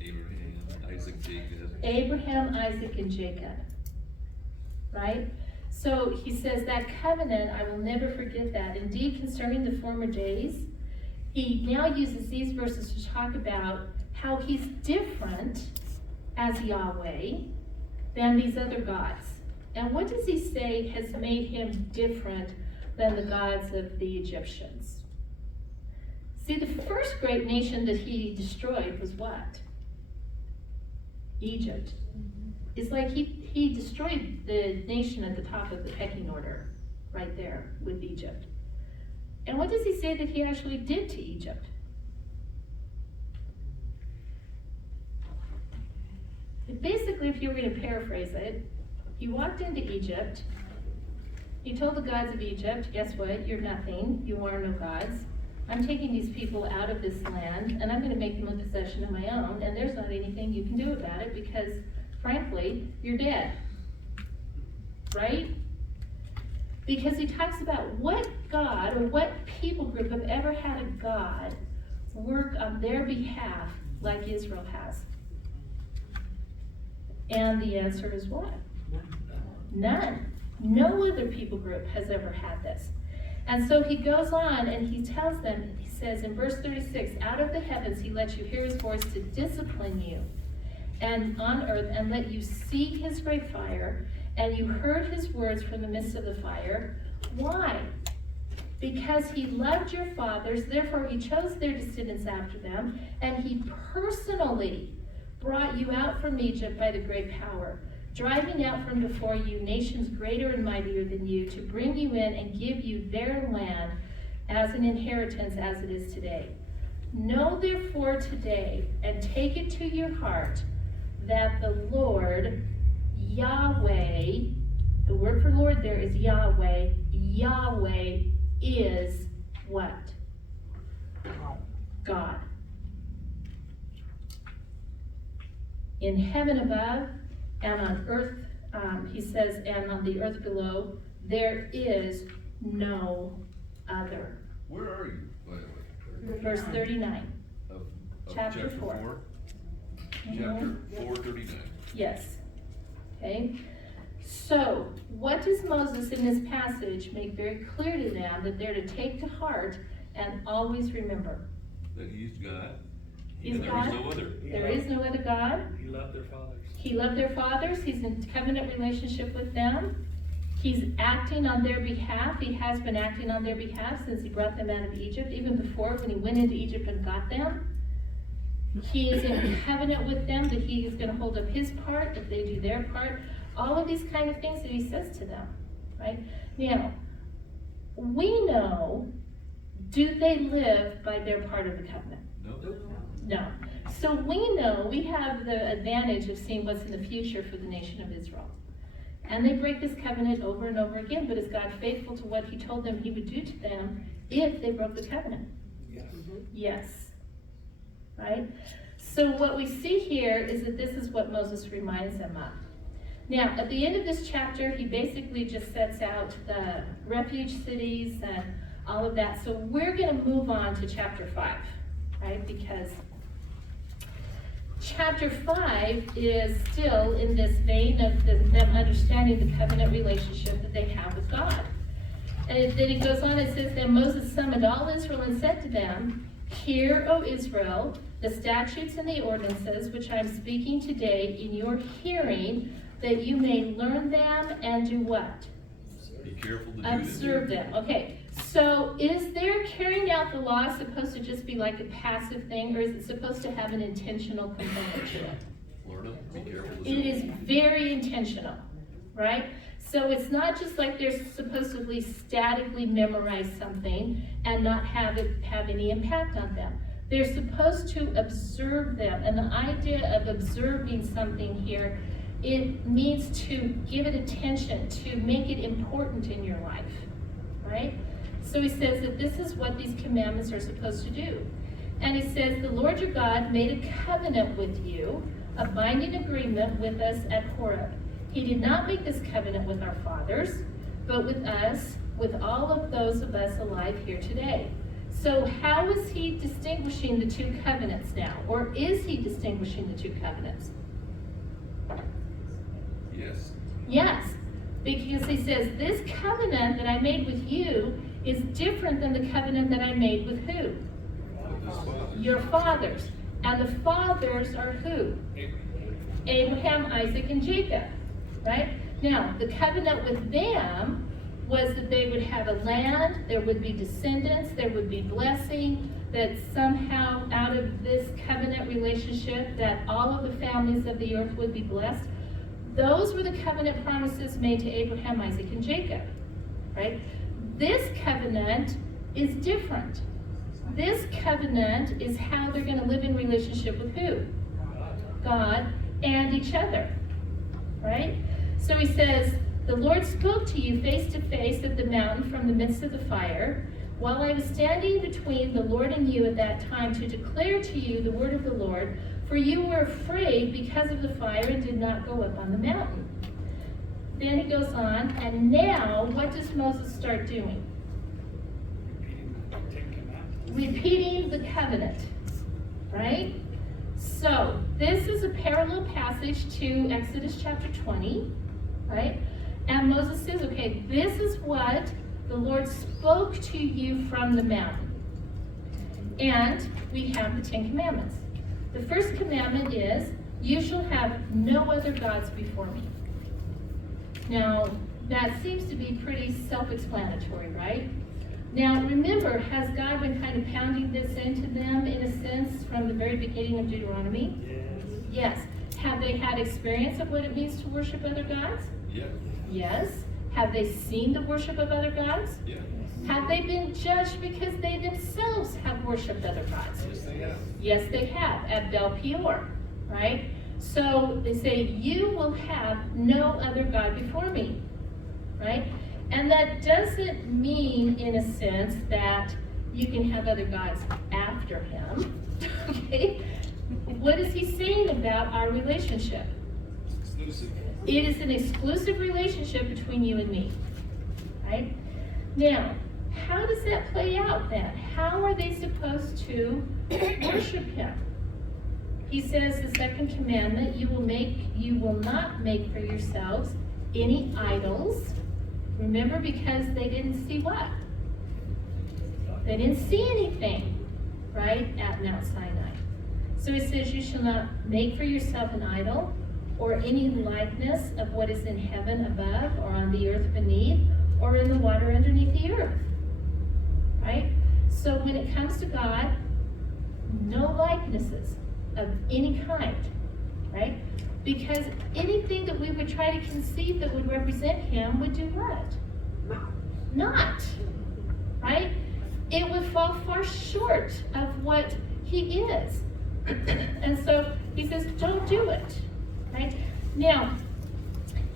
Abraham, Isaac, Jacob. Abraham, Isaac, and Jacob. Right? So he says that covenant, I will never forget that. Indeed, concerning the former days, he now uses these verses to talk about how he's different as Yahweh than these other gods. And what does he say has made him different than the gods of the Egyptians? See, the first great nation that he destroyed was what? Egypt. It's like he destroyed the nation at the top of the pecking order, right there with Egypt. And what does he say that he actually did to Egypt? Basically, if you were going to paraphrase it, he walked into Egypt. He told the gods of Egypt, guess what? You're nothing. You are no gods. I'm taking these people out of this land, and I'm going to make them a possession of my own, and there's not anything you can do about it because, frankly, you're dead. Right? Because he talks about what God or what people group have ever had a God work on their behalf like Israel has. And the answer is what? None. No other people group has ever had this. And so he goes on and he tells them, he says in verse 36, out of the heavens he lets you hear his voice to discipline you, and on earth, and let you see his great fire, and you heard his words from the midst of the fire. Why? Because he loved your fathers, therefore he chose their descendants after them, and he personally brought you out from Egypt by the great power, driving out from before you nations greater and mightier than you, to bring you in and give you their land as an inheritance as it is today. Know therefore today, and take it to your heart, that the Lord, Yahweh, the word for Lord there is Yahweh. Yahweh is what? God. In heaven above and on earth, he says, and on the earth below, there is no other. Where are you, by the way? Verse 39. Of Chapter 4. Chapter 4:39. Yes. Okay. So, what does Moses in this passage make very clear to them that they're to take to heart and always remember? That he's God. He's and there God. is no other. There is no other God. He loved their fathers. He loved their fathers. He's in covenant relationship with them. He's acting on their behalf. He has been acting on their behalf since he brought them out of Egypt, even before when he went into Egypt and got them. He is in covenant with them that he is going to hold up his part if they do their part. All of these kind of things that he says to them, right? Now, we know, do they live by their part of the covenant? No. No. So we know, we have the advantage of seeing what's in the future for the nation of Israel. And they break this covenant over and over again, but is God faithful to what he told them he would do to them if they broke the covenant? Yes. Yes. Right? So what we see here is that this is what Moses reminds them of. Now, at the end of this chapter, he basically just sets out the refuge cities and all of that. So we're going to move on to chapter 5, right? Because chapter 5 is still in this vein of them understanding the covenant relationship that they have with God. And then it goes on, it says, then Moses summoned all Israel and said to them, hear, O Israel, the statutes and the ordinances which I am speaking today in your hearing, that you may learn them and do what? Be careful to do Observe them. Okay, so is their carrying out the law supposed to just be like a passive thing, or is it supposed to have an intentional component to it? Learn them. Be careful to It do is very intentional, right? So it's not just like they're supposedly statically memorize something and not have it have any impact on them. They're supposed to observe them. And the idea of observing something here, it means to give it attention, to make it important in your life, right? So he says that this is what these commandments are supposed to do. And he says, the Lord your God made a covenant with you, a binding agreement with us at Horeb. He did not make this covenant with our fathers, but with us, with all of those of us alive here today. So how is he distinguishing the two covenants now? Or is he distinguishing the two covenants? Yes. Yes, because he says, this covenant that I made with you is different than the covenant that I made with who? With his father. Your fathers. And the fathers are who? Abraham, Isaac, and Jacob, right? Now, the covenant with them was that they would have a land, there would be descendants, there would be blessing, that somehow out of this covenant relationship that all of the families of the earth would be blessed. Those were the covenant promises made to Abraham, Isaac, and Jacob, right? This covenant is different. This covenant is how they're going to live in relationship with who? God and each other, right? So he says, the Lord spoke to you face to face at the mountain from the midst of the fire, while I was standing between the Lord and you at that time to declare to you the word of the Lord, for you were afraid because of the fire and did not go up on the mountain. Then he goes on, and now what does Moses start doing? Repeating the covenant, right? So this is a parallel passage to Exodus chapter 20, right? And Moses says, okay, this is what the Lord spoke to you from the mountain. And we have the Ten Commandments. The first commandment is, you shall have no other gods before me. Now, that seems to be pretty self-explanatory, right? Now, remember, has God been kind of pounding this into them, in a sense, from the very beginning of Deuteronomy? Yes. Yes. Have they had experience of what it means to worship other gods? Yeah. Yes. Have they seen the worship of other gods? Yeah. Have they been judged because they themselves have worshipped other gods? Yes, they have. Yes, they have, at Bel Peor, right? So they say, you will have no other God before me, right? And that doesn't mean, in a sense, that you can have other gods after him, okay? What is he saying about our relationship? Exclusive. It is an exclusive relationship between you and me, right? Now, how does that play out then? How are they supposed to worship him? He says, the second commandment, you will not make for yourselves any idols. Remember, because they didn't see what? They didn't see anything, right, at Mount Sinai. So he says, you shall not make for yourself an idol, or any likeness of what is in heaven above, or on the earth beneath, or in the water underneath the earth. Right? So when it comes to God, no likenesses of any kind. Right? Because anything that we would try to conceive that would represent him would do what? Not. Right? It would fall far short of what he is. And so he says, don't do it. Right? Now,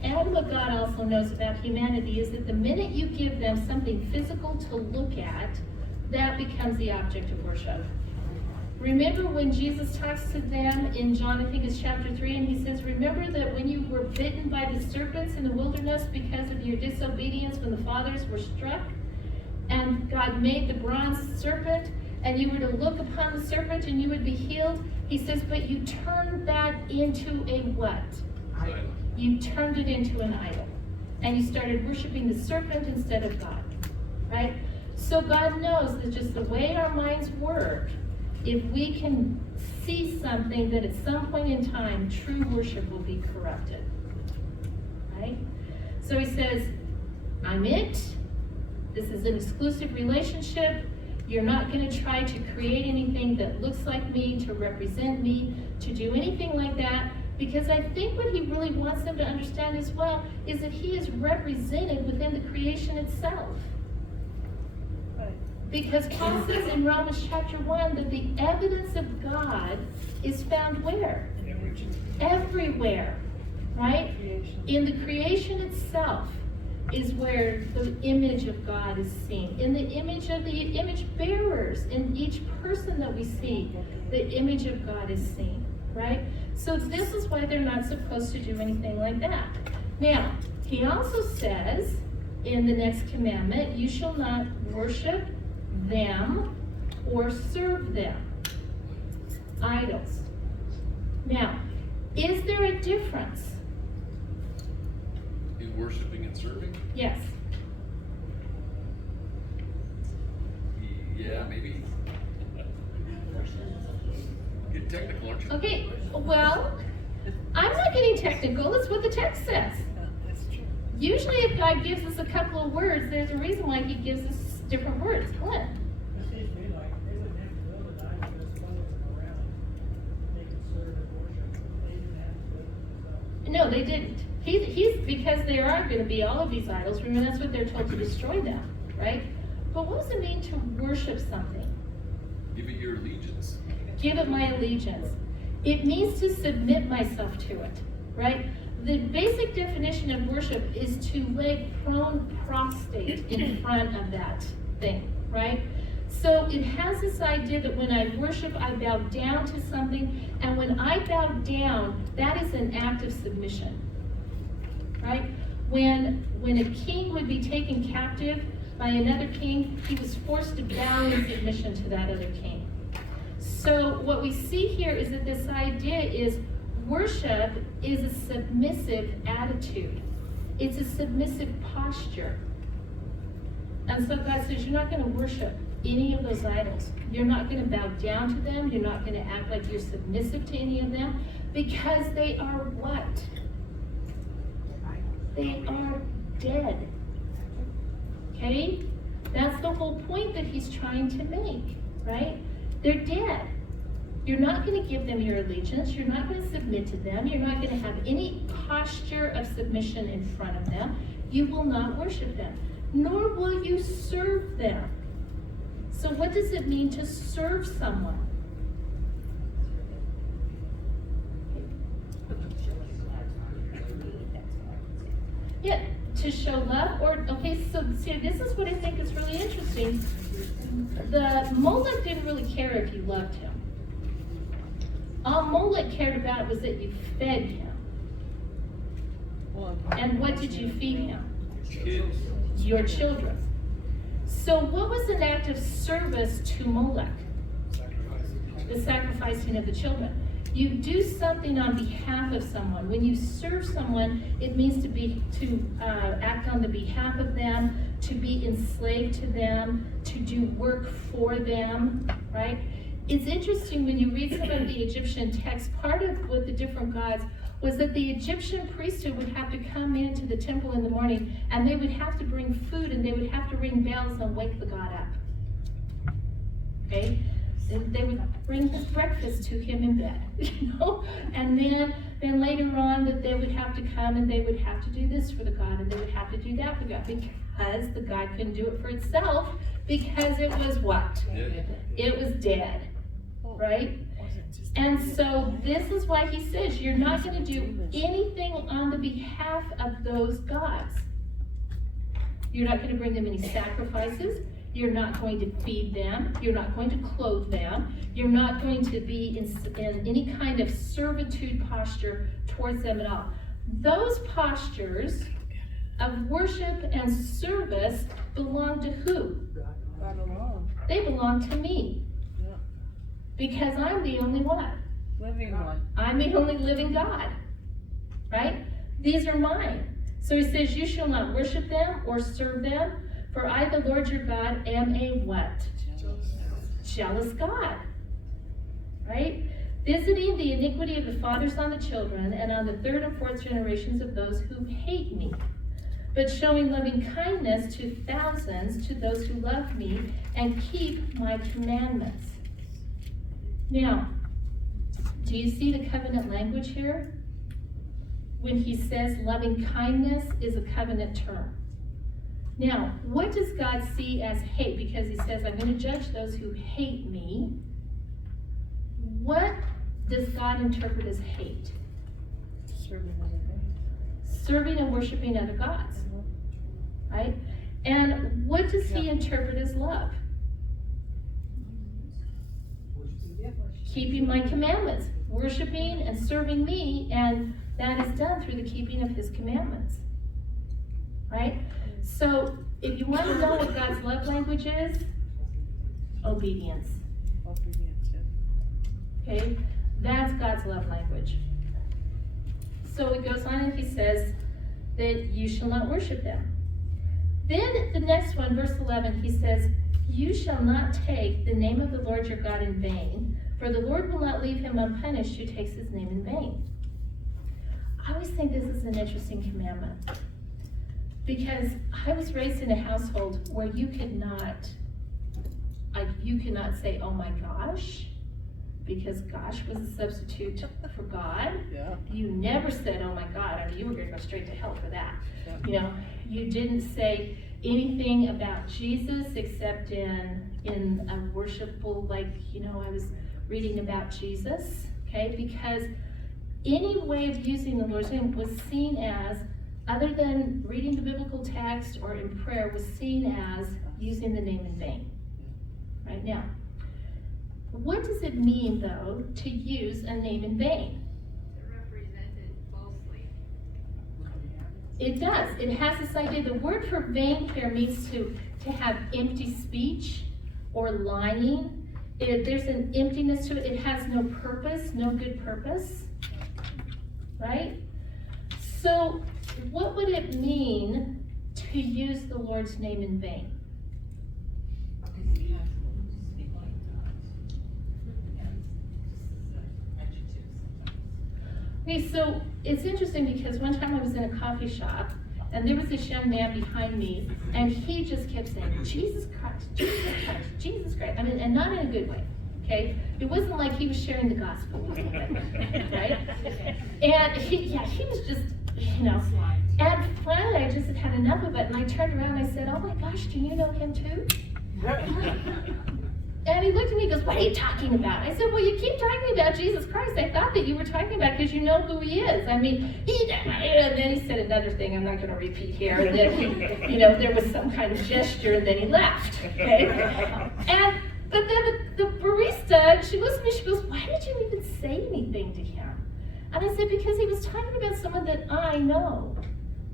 and what God also knows about humanity is that the minute you give them something physical to look at, that becomes the object of worship. Remember when Jesus talks to them in John, I think it's chapter 3, and he says, remember that when you were bitten by the serpents in the wilderness because of your disobedience when the fathers were struck, and God made the bronze serpent, and you were to look upon the serpent and you would be healed. He says, but you turned that into a what? Idol. You turned it into an idol. And you started worshiping the serpent instead of God. Right? So God knows that just the way our minds work, if we can see something that at some point in time, true worship will be corrupted. Right? So he says, I'm it. This is an exclusive relationship. You're not going to try to create anything that looks like me, to represent me, to do anything like that. Because I think what he really wants them to understand as well is that he is represented within the creation itself. Because Paul says in Romans chapter 1 that the evidence of God is found where? Everywhere, right? In the creation itself is where the image of God is seen. In the image of the image bearers, in each person that we see, the image of God is seen, right? So this is why they're not supposed to do anything like that. Now, he also says in the next commandment, you shall not worship them or serve them. Idols. Now, is there a difference? In worshiping and serving? Yes. Yeah, maybe. Get technical, aren't you? Okay, well, I'm not getting technical. It's what the text says. Usually if God gives us a couple of words, there's a reason why he gives us different words. Glenn? It seems to me like they wouldn't have to build an idol, just follow them around. They could serve and worship. They didn't have to build it themselves. No, they didn't. He's because there are going to be all of these idols. Remember, that's what they're told to destroy them, right? But what does it mean to worship something? Give it your allegiance. Give it my allegiance. It means to submit myself to it, right? The basic definition of worship is to lay prone prostrate in front of that thing, right? So it has this idea that when I worship, I bow down to something, and when I bow down, that is an act of submission, right? When a king would be taken captive by another king, he was forced to bow in submission to that other king. So what we see here is that this idea is worship is a submissive attitude. It's a submissive posture. And so God says, you're not going to worship any of those idols. You're not going to bow down to them. You're not going to act like you're submissive to any of them, because they are what? They are dead. Okay? That's the whole point that he's trying to make, right? They're dead. You're not going to give them your allegiance. You're not going to submit to them. You're not going to have any posture of submission in front of them. You will not worship them, nor will you serve them. So what does it mean to serve someone? Yeah, to show love, or, okay, so see, this is what I think is really interesting. The Molech didn't really care if you loved him. All Molech cared about was that you fed him. And what did you feed him? Kids. Your children. So what was an act of service to Molech? The sacrificing of the children. You do something on behalf of someone. When you serve someone, it means to act on the behalf of them, to be enslaved to them, to do work for them, right? It's interesting when you read some of the Egyptian texts, part of what the different gods was that the Egyptian priesthood would have to come into the temple in the morning, and they would have to bring food, and they would have to ring bells and wake the god up. Okay? And they would bring his breakfast to him in bed, you know? And then later on that they would have to come and they would have to do this for the god, and they would have to do that for God, because the god couldn't do it for itself, because it was what? It was dead, right? And so this is why he says you're not going to do anything on the behalf of those gods. You're not going to bring them any sacrifices. You're not going to feed them. You're not going to clothe them. You're not going to be in any kind of servitude posture towards them at all. Those postures of worship and service belong to who? God alone. They belong to me. Because I'm the only one. Living one. I'm the only living God. Right? These are mine. So he says, you shall not worship them or serve them, for I, the Lord your God, am a what? Jealous God. Right? Visiting the iniquity of the fathers on the children, and on the third and fourth generations of those who hate me, but showing loving kindness to thousands, to those who love me and keep my commandments. Now, do you see the covenant language here? when he says loving kindness is a covenant term. Now, what does God see as hate? Because he says, I'm going to judge those who hate me. What does God interpret as hate? Serving other things. Serving and worshiping other gods, right? And what does he interpret as love? Keeping my commandments, worshiping and serving me, and that is done through the keeping of his commandments, right? So if you want to know what God's love language is, obedience. Obedience, yeah. Okay, that's God's love language. So it goes on and he says that you shall not worship them. Then the next one, verse 11, he says, you shall not take the name of the Lord your God in vain, for the Lord will not leave him unpunished who takes his name in vain. I always think this is an interesting commandment, because I was raised in a household where you could not say, oh my gosh, because gosh was a substitute for God. Yeah. You never said, oh my God. I mean, you were going to go straight to hell for that. Yeah. You know, you didn't say anything about Jesus except in a worshipful, like, you know, I was reading about Jesus, okay? Because any way of using the Lord's name was seen as, other than reading the biblical text or in prayer, was seen as using the name in vain. Right now, what does it mean, though, to use a name in vain? To represent it falsely. It does. It has this idea. The word for vain here means to have empty speech or lying. There's an emptiness to it. It has no purpose, no good purpose. Right? So, what would it mean to use the Lord's name in vain? Okay, so it's interesting because one time I was in a coffee shop and there was this young man behind me and he just kept saying, Jesus Christ, Jesus Christ, Jesus Christ. I mean, and not in a good way, okay? It wasn't like he was sharing the gospel, right? And he was just, you know, and finally I just had enough of it and I turned around and I said, oh my gosh, do you know him too? And he looked at me and goes, what are you talking about? I said, well, you keep talking about Jesus Christ. I thought that you were talking about because you know who he is. I mean, and then he said another thing I'm not going to repeat here. And then, you know, there was some kind of gesture and then he left. Okay? But then the barista, she looks at me, she goes, why did you even say anything to him? And I said, because he was talking about someone that I know,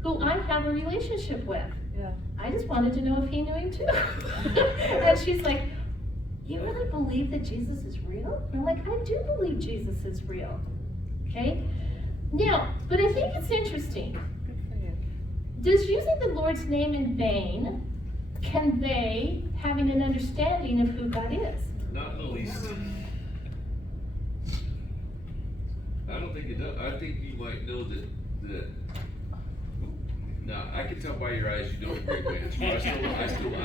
who I have a relationship with. Yeah. I just wanted to know if he knew him too. And she's like, you really believe that Jesus is real? And I'm like, I do believe Jesus is real. Okay? Now, but I think it's interesting. Good for you. Does using the Lord's name in vain convey having an understanding of who God is? Not in the least. I don't think it does. I think you might know that now, I can tell by your eyes you don't agree with it, but I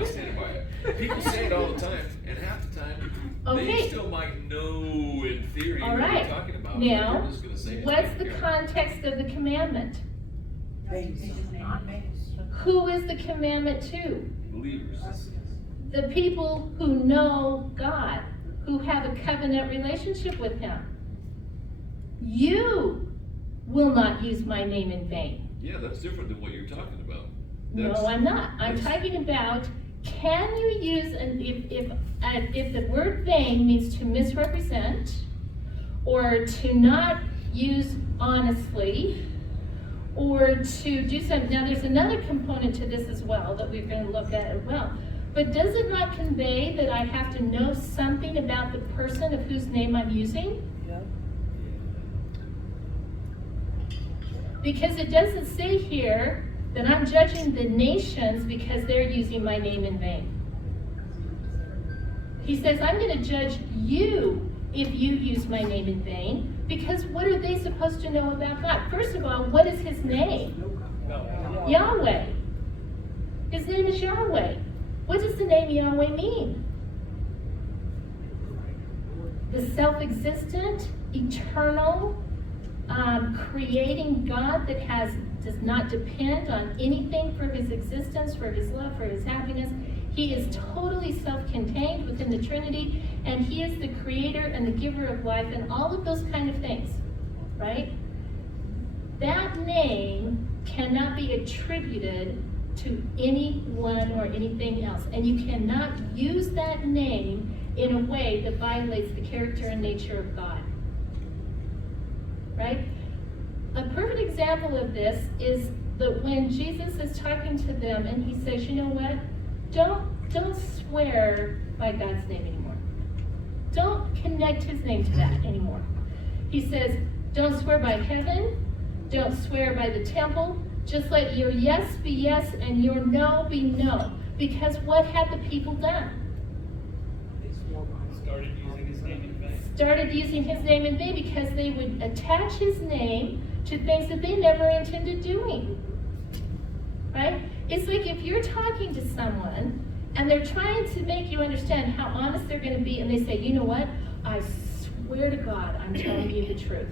stand by it. People say it all the time, and half the time, Okay. they still might know in theory All what right. you're talking about. Now, but they're just gonna say it what's like the it. context of the commandment? Who is the commandment to? Believers. The people who know God, who have a covenant relationship with him. You will not use my name in vain. Yeah, that's different than what you're talking about. No, I'm not. I'm talking about, can you use, if the word vain means to misrepresent, or to not use honestly, or to do something. Now there's another component to this as well that we're going to look at as well. But does it not convey that I have to know something about the person of whose name I'm using? Yeah. Because it doesn't say here that I'm judging the nations because they're using my name in vain. He says, I'm going to judge you if you use my name in vain, because what are they supposed to know about God? First of all, what is his name? Yahweh. His name is Yahweh. What does the name Yahweh mean? The self-existent, eternal, creating God that does not depend on anything for his existence, for his love, for his happiness. He is totally self-contained within the Trinity, and he is the creator and the giver of life and all of those kind of things, right? That name cannot be attributed to anyone or anything else, and you cannot use that name in a way that violates the character and nature of God, right? A perfect example of this is that when Jesus is talking to them and he says, you know what? Don't swear by God's name anymore. Don't connect his name to that anymore. He says, don't swear by heaven. Don't swear by the temple. Just let your yes be yes and your no be no. Because what had the people done? Started using his name in vain. Started using his name in vain because they would attach his name to things that they never intended doing. Right? It's like if you're talking to someone and they're trying to make you understand how honest they're going to be, and they say, you know what? I swear to God, I'm telling you the truth.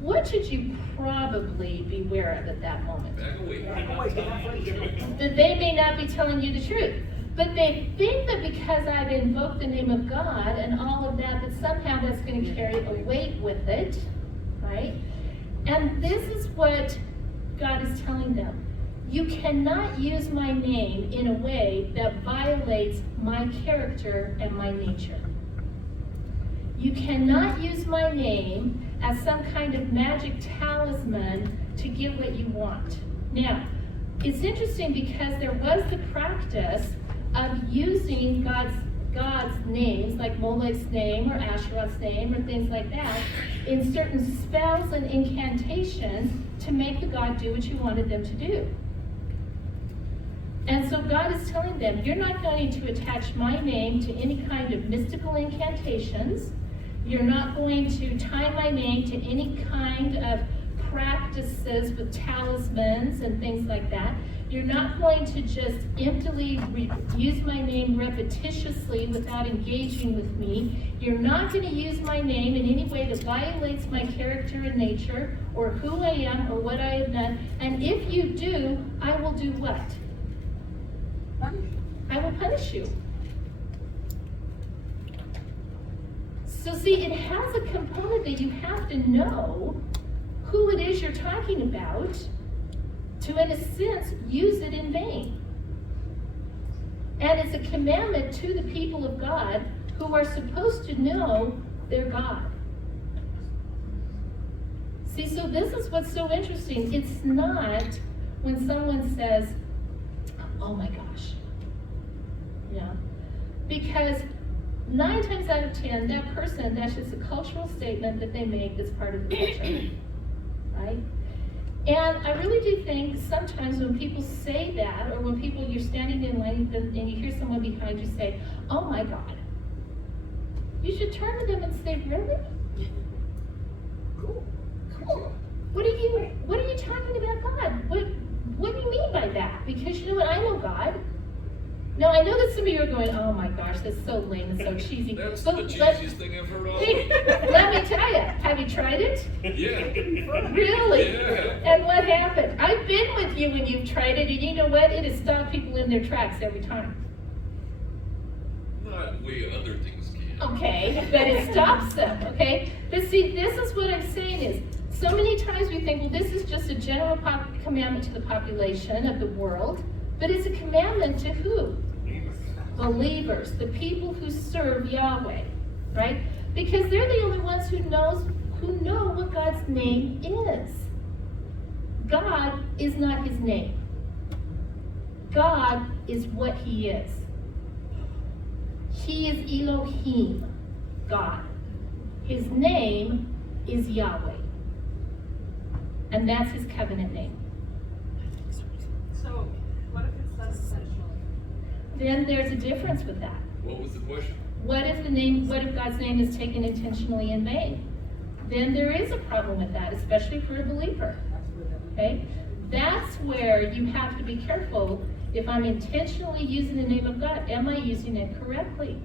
What should you probably beware of at that moment? Back away. That they may not be telling you the truth. But they think that because I've invoked the name of God and all of that, that somehow that's going to carry a weight with it, right? And this is what God is telling them. You cannot use my name in a way that violates my character and my nature. You cannot use my name as some kind of magic talisman to get what you want. Now, it's interesting because there was the practice of using God's names, like Molech's name or Asherah's name or things like that, in certain spells and incantations to make the god do what you wanted them to do. And so God is telling them, you're not going to attach my name to any kind of mystical incantations. You're not going to tie my name to any kind of practices with talismans and things like that. You're not going to just emptily use my name repetitiously without engaging with me. You're not going to use my name in any way that violates my character and nature or who I am or what I have done. And if you do, I will do what? I will punish you. So see, it has a component that you have to know who it is you're talking about to, in a sense, use it in vain. And it's a commandment to the people of God who are supposed to know their God. See, so this is what's so interesting. It's not when someone says, oh my gosh. Yeah. Because 9 times out of 10, that person, that's just a cultural statement that they make that's part of the culture. Right? And I really do think sometimes when people say that, or when you're standing in line and you hear someone behind you say, oh my God, you should turn to them and say, really? Cool. What are you talking about God? What do you mean by that? Because you know what, I know God. Now, I know that some of you are going, oh my gosh, that's so lame and so cheesy. That's the cheesiest thing I've heard all day. Let me tell you, have you tried it? Yeah. Really? Yeah. And what happened? I've been with you when you've tried it, and you know what? It has stopped people in their tracks every time. Not the way other things can. Okay, but it stops them, okay? But see, this is what I'm saying is, so many times we think, well, this is just a general commandment to the population of the world, but it's a commandment to who? Believers, the people who serve Yahweh, right? Because they're the only ones who know what God's name is. God is not his name. God is what he is. He is Elohim, God. His name is Yahweh. And that's his covenant name. So, what if it's done intentionally? Then there's a difference with that. What was the question? What if God's name is taken intentionally in vain? Then there is a problem with that, especially for a believer. Okay? That's where you have to be careful. If I'm intentionally using the name of God, am I using it correctly?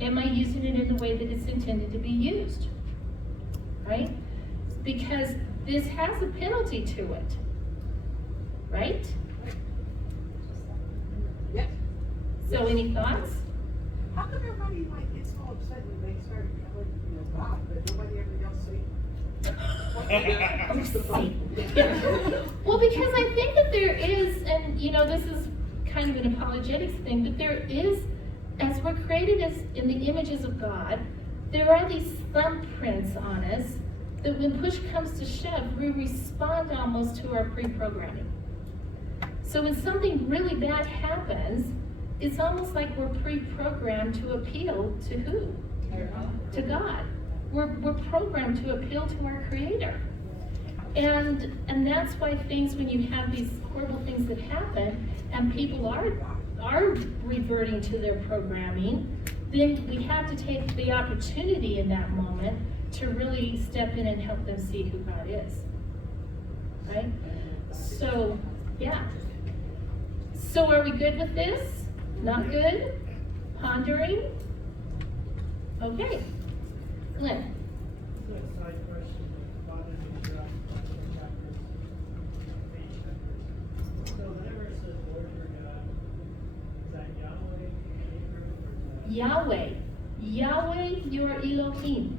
Am I using it in the way that it's intended to be used? Right? because this has a penalty to it, right? Yep. So any thoughts? How come everybody like gets so upset when they start yelling, God, but nobody ever yells Satan? Well, because I think that there is, and this is kind of an apologetics thing, but there is, as we're created as in the images of God, there are these thumbprints on us that when push comes to shove, we respond almost to our pre-programming. So when something really bad happens, it's almost like we're pre-programmed to appeal to who? To God. We're programmed to appeal to our Creator. And that's why things, when you have these horrible things that happen, and people are reverting to their programming, then we have to take the opportunity in that moment to really step in and help them see who God is. Right? So, yeah. So are we good with this? Not good? Pondering? Okay. Glenn. This is a side question that bothered me throughout the chapters, page numbers. So whenever it says Lord your God, is that Yahweh in Hebrew or is that? Yahweh. Yahweh, your Elohim.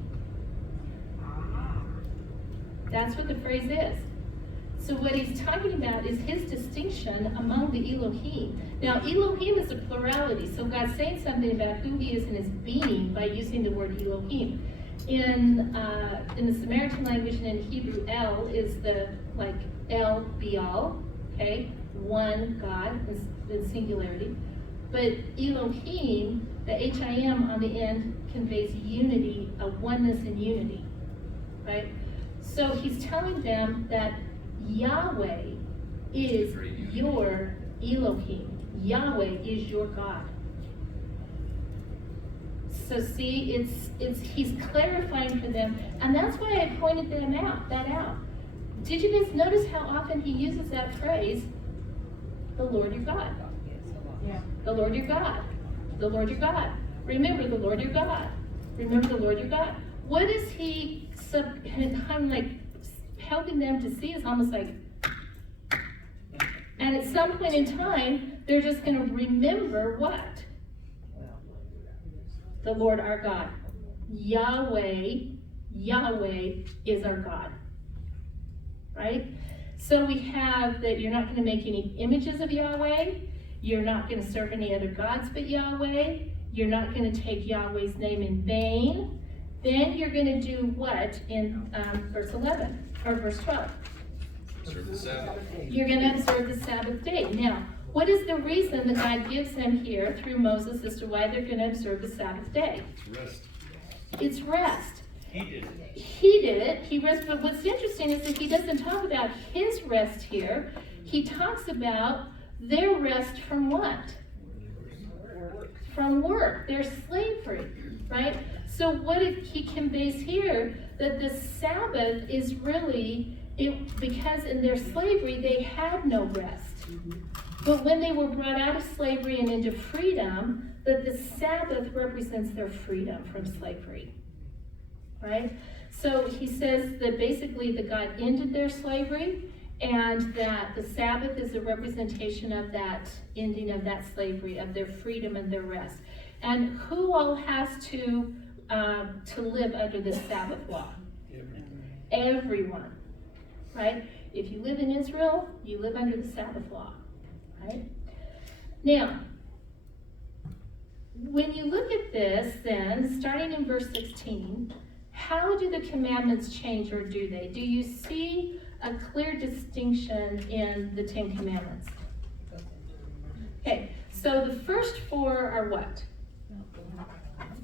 That's what the phrase is. So what he's talking about is his distinction among the Elohim. Now, Elohim is a plurality, so God's saying something about who he is in his being by using the word Elohim. In the Samaritan language and in Hebrew, El is the, like, El Bial, okay? One God in singularity. But Elohim, the H-I-M on the end, conveys unity, a oneness in unity, right? So he's telling them that Yahweh is your Elohim. Yahweh is your God. So see, he's clarifying for them, and that's why I pointed that out. Did you guys notice how often he uses that phrase, the Lord your God? Yeah. The Lord your God. The Lord your God. Remember the Lord your God. Remember the Lord your God. What is he kind of like helping them to see is almost like, and at some point in time, they're just going to remember what? The Lord our God. Yahweh is our God. Right? So we have that you're not going to make any images of Yahweh. You're not going to serve any other gods but Yahweh. You're not going to take Yahweh's name in vain. Then you're going to do what in verse 11 or verse 12? Observe the Sabbath. You're going to observe the Sabbath day. Now, what is the reason that God gives them here through Moses as to why they're going to observe the Sabbath day? It's rest. It's rest. He did it. He did it. He rested. But what's interesting is that he doesn't talk about his rest here. He talks about their rest from what? From work. Their slavery, right? So what he conveys here, that the Sabbath is really, because in their slavery they had no rest. But when they were brought out of slavery and into freedom, that the Sabbath represents their freedom from slavery. Right? So he says that basically that God ended their slavery, and that the Sabbath is a representation of that ending of that slavery, of their freedom and their rest. And who all has to live under the Sabbath law? Everyone. Right? If you live in Israel, you live under the Sabbath law. Right? Now, when you look at this, then, starting in verse 16, how do the commandments change, or do they? Do you see a clear distinction in the Ten Commandments? Okay, so the first four are what?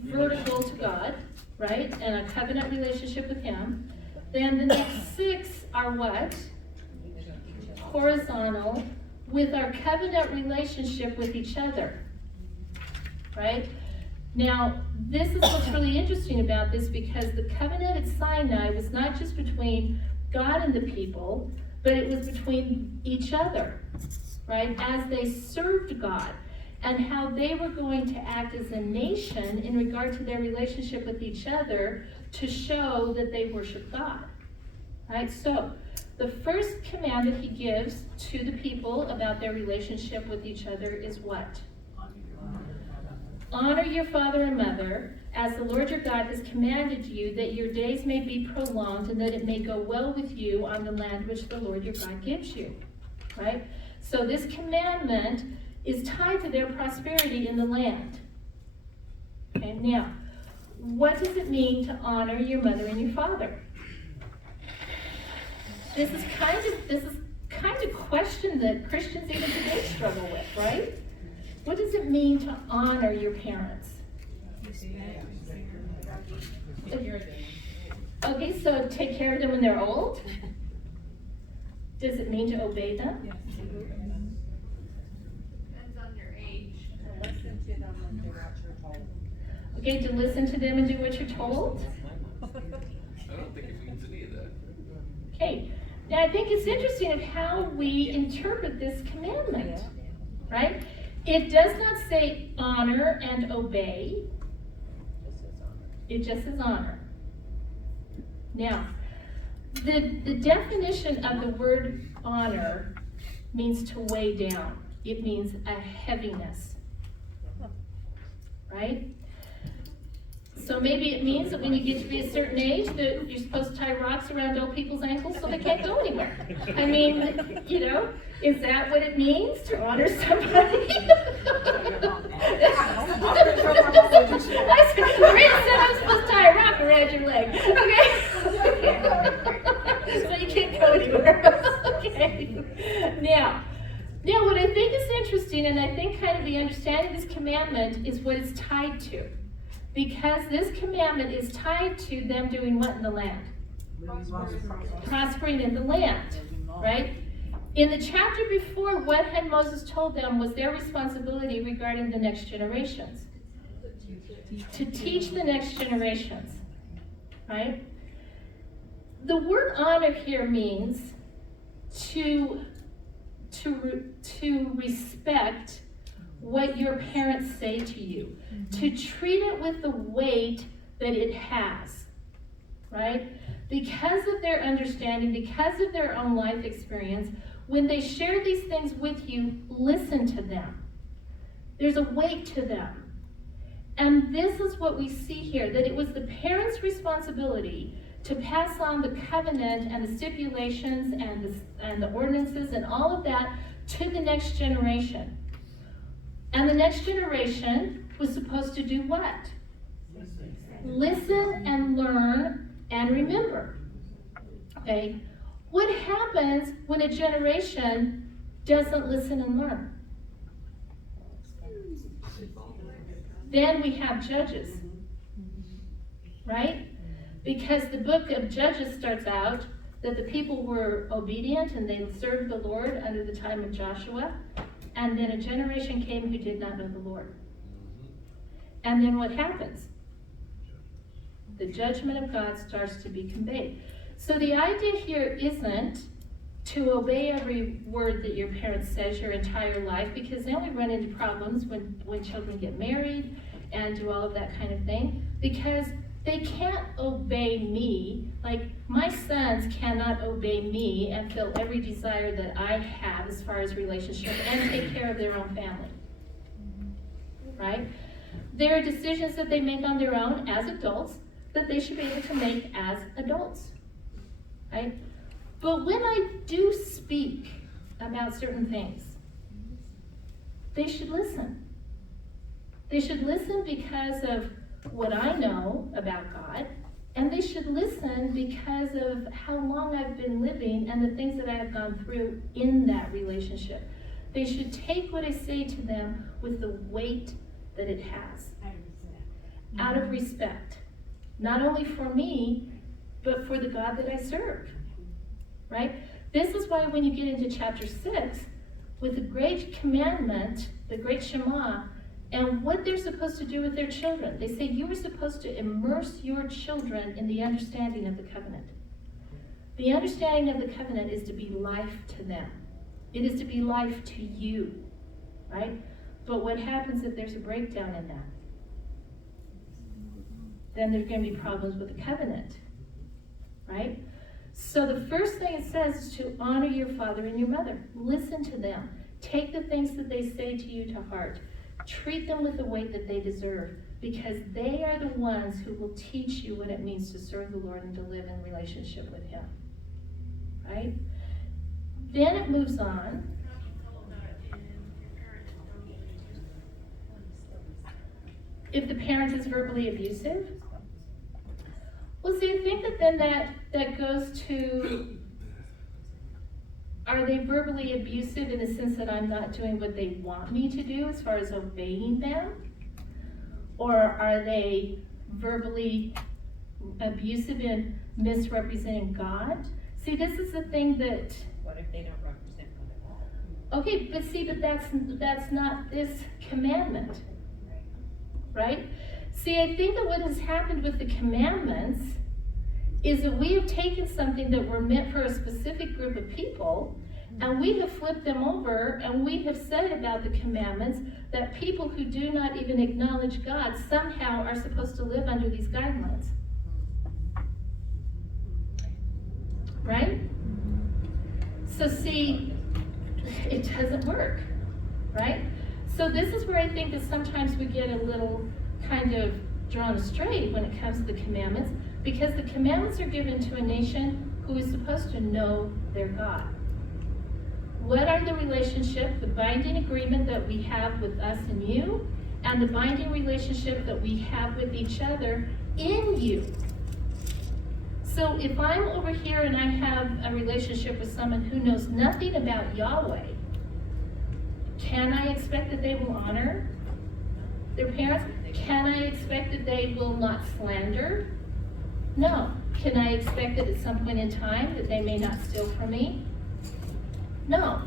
Vertical to God, right? And a covenant relationship with Him. Then the next six are what? Horizontal, with our covenant relationship with each other, right? Now, this is what's really interesting about this, because the covenant at Sinai was not just between God and the people, but it was between each other, right? As they served God, and how they were going to act as a nation in regard to their relationship with each other to show that they worship God, Right? So, the first command that he gives to the people about their relationship with each other is what? Honor your father and mother, as the Lord your God has commanded you, that your days may be prolonged and that it may go well with you on the land which the Lord your God gives you. Right? So this commandment is tied to their prosperity in the land. Okay, now, what does it mean to honor your mother and your father? This is kind of question that Christians even today struggle with, right? What does it mean to honor your parents? Okay, so take care of them when they're old? Does it mean to obey them? Depends on their age. Listen to them when they watch your told. Okay, to listen to them and do what you're told? I don't think it means any of that. Okay, now I think it's interesting of how we interpret this commandment, right? It does not say honor and obey. It just says honor. Now, the definition of the word honor means to weigh down. It means a heaviness, right? So maybe it means that when you get to be a certain age that you're supposed to tie rocks around old people's ankles so they can't go anywhere. I mean, you know, is that what it means to honor somebody? I said, Rita said I'm supposed to tie a rock around your leg. Okay? So you can't go anywhere. Okay. Now, what I think is interesting, and I think kind of the understanding of this commandment is what it's tied to. Because this commandment is tied to them doing what in the land? Prospering in the land, right? In the chapter before, what had Moses told them was their responsibility regarding the next generations. To teach the next generations, right? The word honor here means to respect what your parents say to you, to treat it with the weight that it has, right? Because of their understanding, because of their own life experience, when they share these things with you, listen to them. There's a weight to them. And this is what we see here, that it was the parents' responsibility to pass on the covenant and the stipulations and the ordinances and all of that to the next generation. And the next generation was supposed to do what? Listen and learn and remember. Okay? What happens when a generation doesn't listen and learn? Then we have Judges. Right? Because the book of Judges starts out that the people were obedient and they served the Lord under the time of Joshua. And then a generation came who did not know the Lord. And then what happens? The judgment of God starts to be conveyed. So the idea here isn't to obey every word that your parents says your entire life, because they only run into problems when children get married and do all of that kind of thing, because they can't obey me. Like, my sons cannot obey me and fill every desire that I have as far as relationship and take care of their own family. Right? There are decisions that they make on their own as adults that they should be able to make as adults. Right? But when I do speak about certain things, they should listen. They should listen because of what I know about God, and they should listen because of how long I've been living and the things that I have gone through in that relationship. They should take what I say to them with the weight that it has, out of respect, not only for me, but for the God that I serve, right? This is why when you get into chapter 6, with the great commandment, the great Shema, and what they're supposed to do with their children. They say you are supposed to immerse your children in the understanding of the covenant. The understanding of the covenant is to be life to them. It is to be life to you, right? But what happens if there's a breakdown in that? Then there's going to be problems with the covenant, right? So the first thing it says is to honor your father and your mother. Listen to them. Take the things that they say to you to heart. Treat them with the weight that they deserve, because they are the ones who will teach you what it means to serve the Lord and to live in relationship with Him. Right? Then it moves on. How do you feel about it if your parents verbally abusive? If the parent is verbally abusive, well, see, I think that then that goes to, are they verbally abusive in the sense that I'm not doing what they want me to do as far as obeying them? Or are they verbally abusive in misrepresenting God? See, this is the thing that, What if they don't represent God at all? okay, but that's not this commandment, right? See, I think that what has happened with the commandments is that we have taken something that were meant for a specific group of people, and we have flipped them over, and we have said about the commandments that people who do not even acknowledge God somehow are supposed to live under these guidelines. Right? So see, it doesn't work, right? So this is where I think that sometimes we get a little kind of drawn astray when it comes to the commandments, because the commandments are given to a nation who is supposed to know their God. What are the relationship, the binding agreement that we have with us and you, and the binding relationship that we have with each other in you? So if I'm over here and I have a relationship with someone who knows nothing about Yahweh, can I expect that they will honor their parents? Can I expect that they will not slander? No. Can I expect that at some point in time that they may not steal from me? No.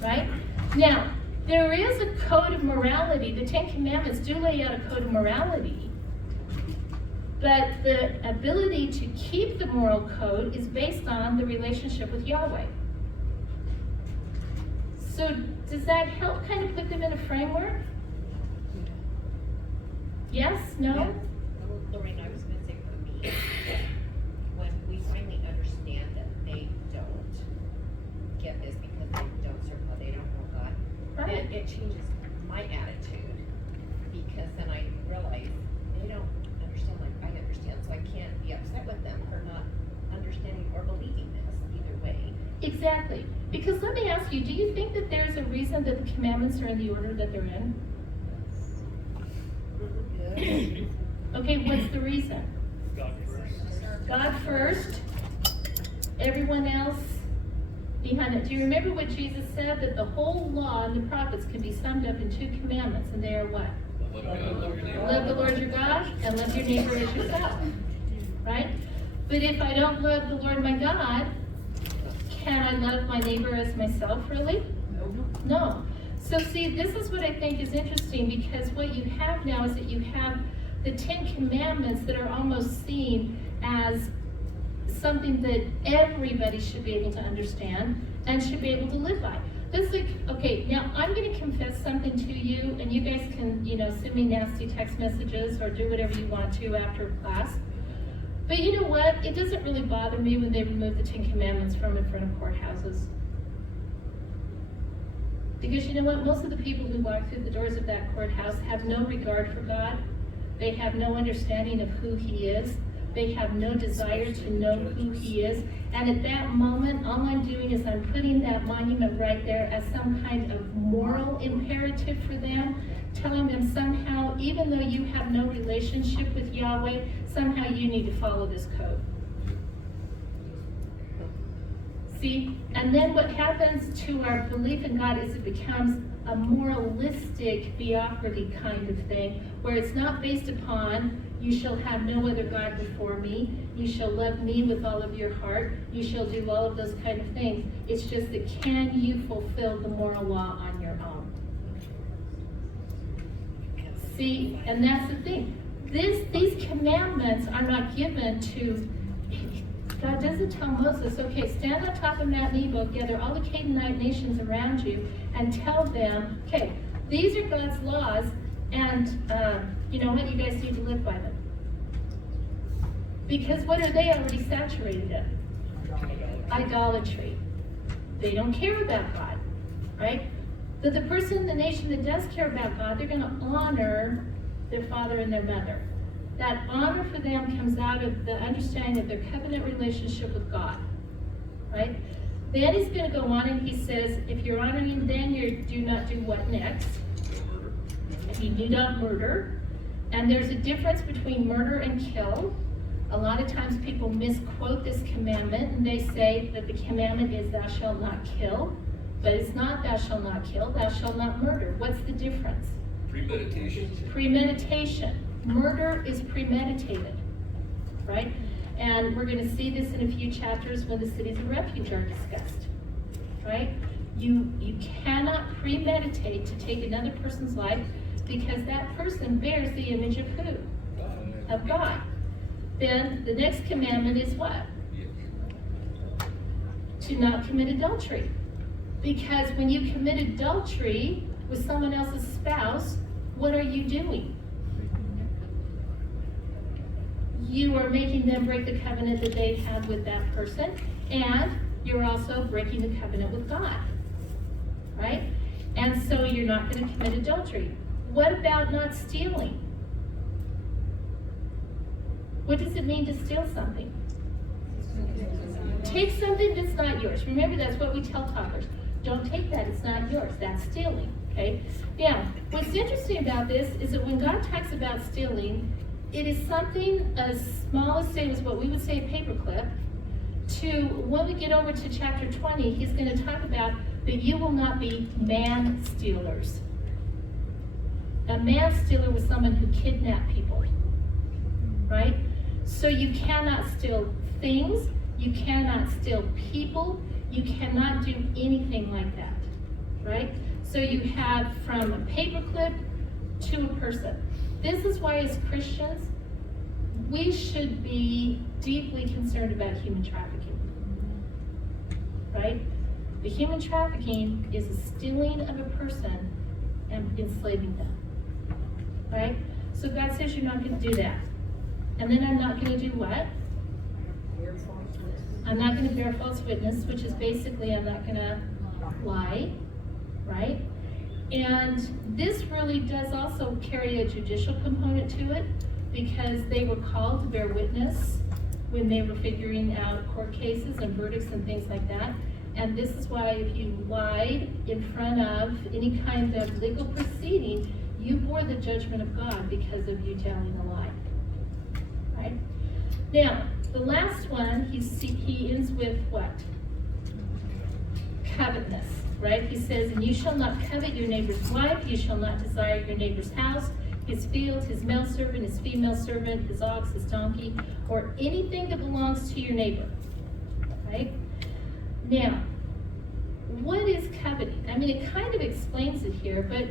Right? Now, there is a code of morality. The Ten Commandments do lay out a code of morality. But the ability to keep the moral code is based on the relationship with Yahweh. So does that help kind of put them in a framework? Yes? No? Yeah. Lorraine, I was going to say for me, when we finally understand that they don't get this because they don't serve God, they don't know God, Right. then it changes my attitude, because then I realize they don't understand like I understand, so I can't be upset with them for not understanding or believing this either way. Exactly. Because let me ask you, do you think that there's a reason that the commandments are in the order that they're in? Okay, what's the reason? God first. God first, everyone else behind it. Do you remember what Jesus said? That the whole law and the prophets can be summed up in 2 commandments, and they are what? Love God, love your neighbor. Love the Lord your God and love your neighbor as yourself. Right? But if I don't love the Lord my God, can I love my neighbor as myself, really? No. So see, this is what I think is interesting, because what you have now is that you have the 10 Commandments that are almost seen as something that everybody should be able to understand and should be able to live by. That's like, okay, now I'm going to confess something to you, and you guys can, send me nasty text messages or do whatever you want to after class. But you know what? It doesn't really bother me when they remove the 10 Commandments from in front of courthouses. Because you know what? Most of the people who walk through the doors of that courthouse have no regard for God. They have no understanding of who He is. They have no desire to know who He is. And at that moment, all I'm doing is I'm putting that monument right there as some kind of moral imperative for them, telling them somehow, even though you have no relationship with Yahweh, somehow you need to follow this code. See, and then what happens to our belief in God is it becomes a moralistic theocracy kind of thing, where it's not based upon, you shall have no other God before me, you shall love me with all of your heart, you shall do all of those kind of things. It's just that, can you fulfill the moral law on your own? See, and that's the thing. These commandments are not given to, God doesn't tell Moses, okay, stand on top of Mount Nebo, gather all the Canaanite nations around you, and tell them, okay, these are God's laws, and you know what, you guys need to live by them. Because what are they already saturated in? idolatry. They don't care about God, right? But the person in the nation that does care about God, they're going to honor their father and their mother. That honor for them comes out of the understanding of their covenant relationship with God, right? Then he's going to go on and he says, if you're honoring him, then you do not do what next? No murder. You do not murder. And there's a difference between murder and kill. A lot of times people misquote this commandment and they say that the commandment is thou shalt not kill, but it's not thou shalt not kill, thou shalt not murder. What's the difference? Premeditation. Premeditation. Murder is premeditated, right? And we're going to see this in a few chapters when the cities of refuge are discussed, right? You cannot premeditate to take another person's life because that person bears the image of who? Of God. Then the next commandment is what? To not commit adultery. Because when you commit adultery with someone else's spouse, what are you doing? You are making them break the covenant that they've had with that person, and you're also breaking the covenant with God, right? And so you're not going to commit adultery. What about not stealing? What does it mean to steal something? Take something that's not yours. Remember, that's what we tell toddlers. Don't take that, it's not yours. That's stealing, okay? Now, what's interesting about this is that when God talks about stealing, it is something as small as, say, as what we would say a paperclip, to when we get over to chapter 20, he's going to talk about that you will not be man stealers. A man stealer was someone who kidnapped people, right? So you cannot steal things, you cannot steal people, you cannot do anything like that, right? So you have from a paperclip to a person. This is why as Christians, we should be deeply concerned about human trafficking, right? The human trafficking is a stealing of a person and enslaving them, right? So God says you're not going to do that. And then I'm not going to do what? I'm not going to bear false witness, which is basically I'm not going to lie, right? And this really does also carry a judicial component to it because they were called to bear witness when they were figuring out court cases and verdicts and things like that. And this is why if you lied in front of any kind of legal proceeding, you bore the judgment of God because of you telling a lie, right? Now, the last one, he ends with what? Covetousness, right? He says, and you shall not covet your neighbor's wife, you shall not desire your neighbor's house, his field, his male servant, his female servant, his ox, his donkey, or anything that belongs to your neighbor, right? Now, what is coveting? I mean, it kind of explains it here, but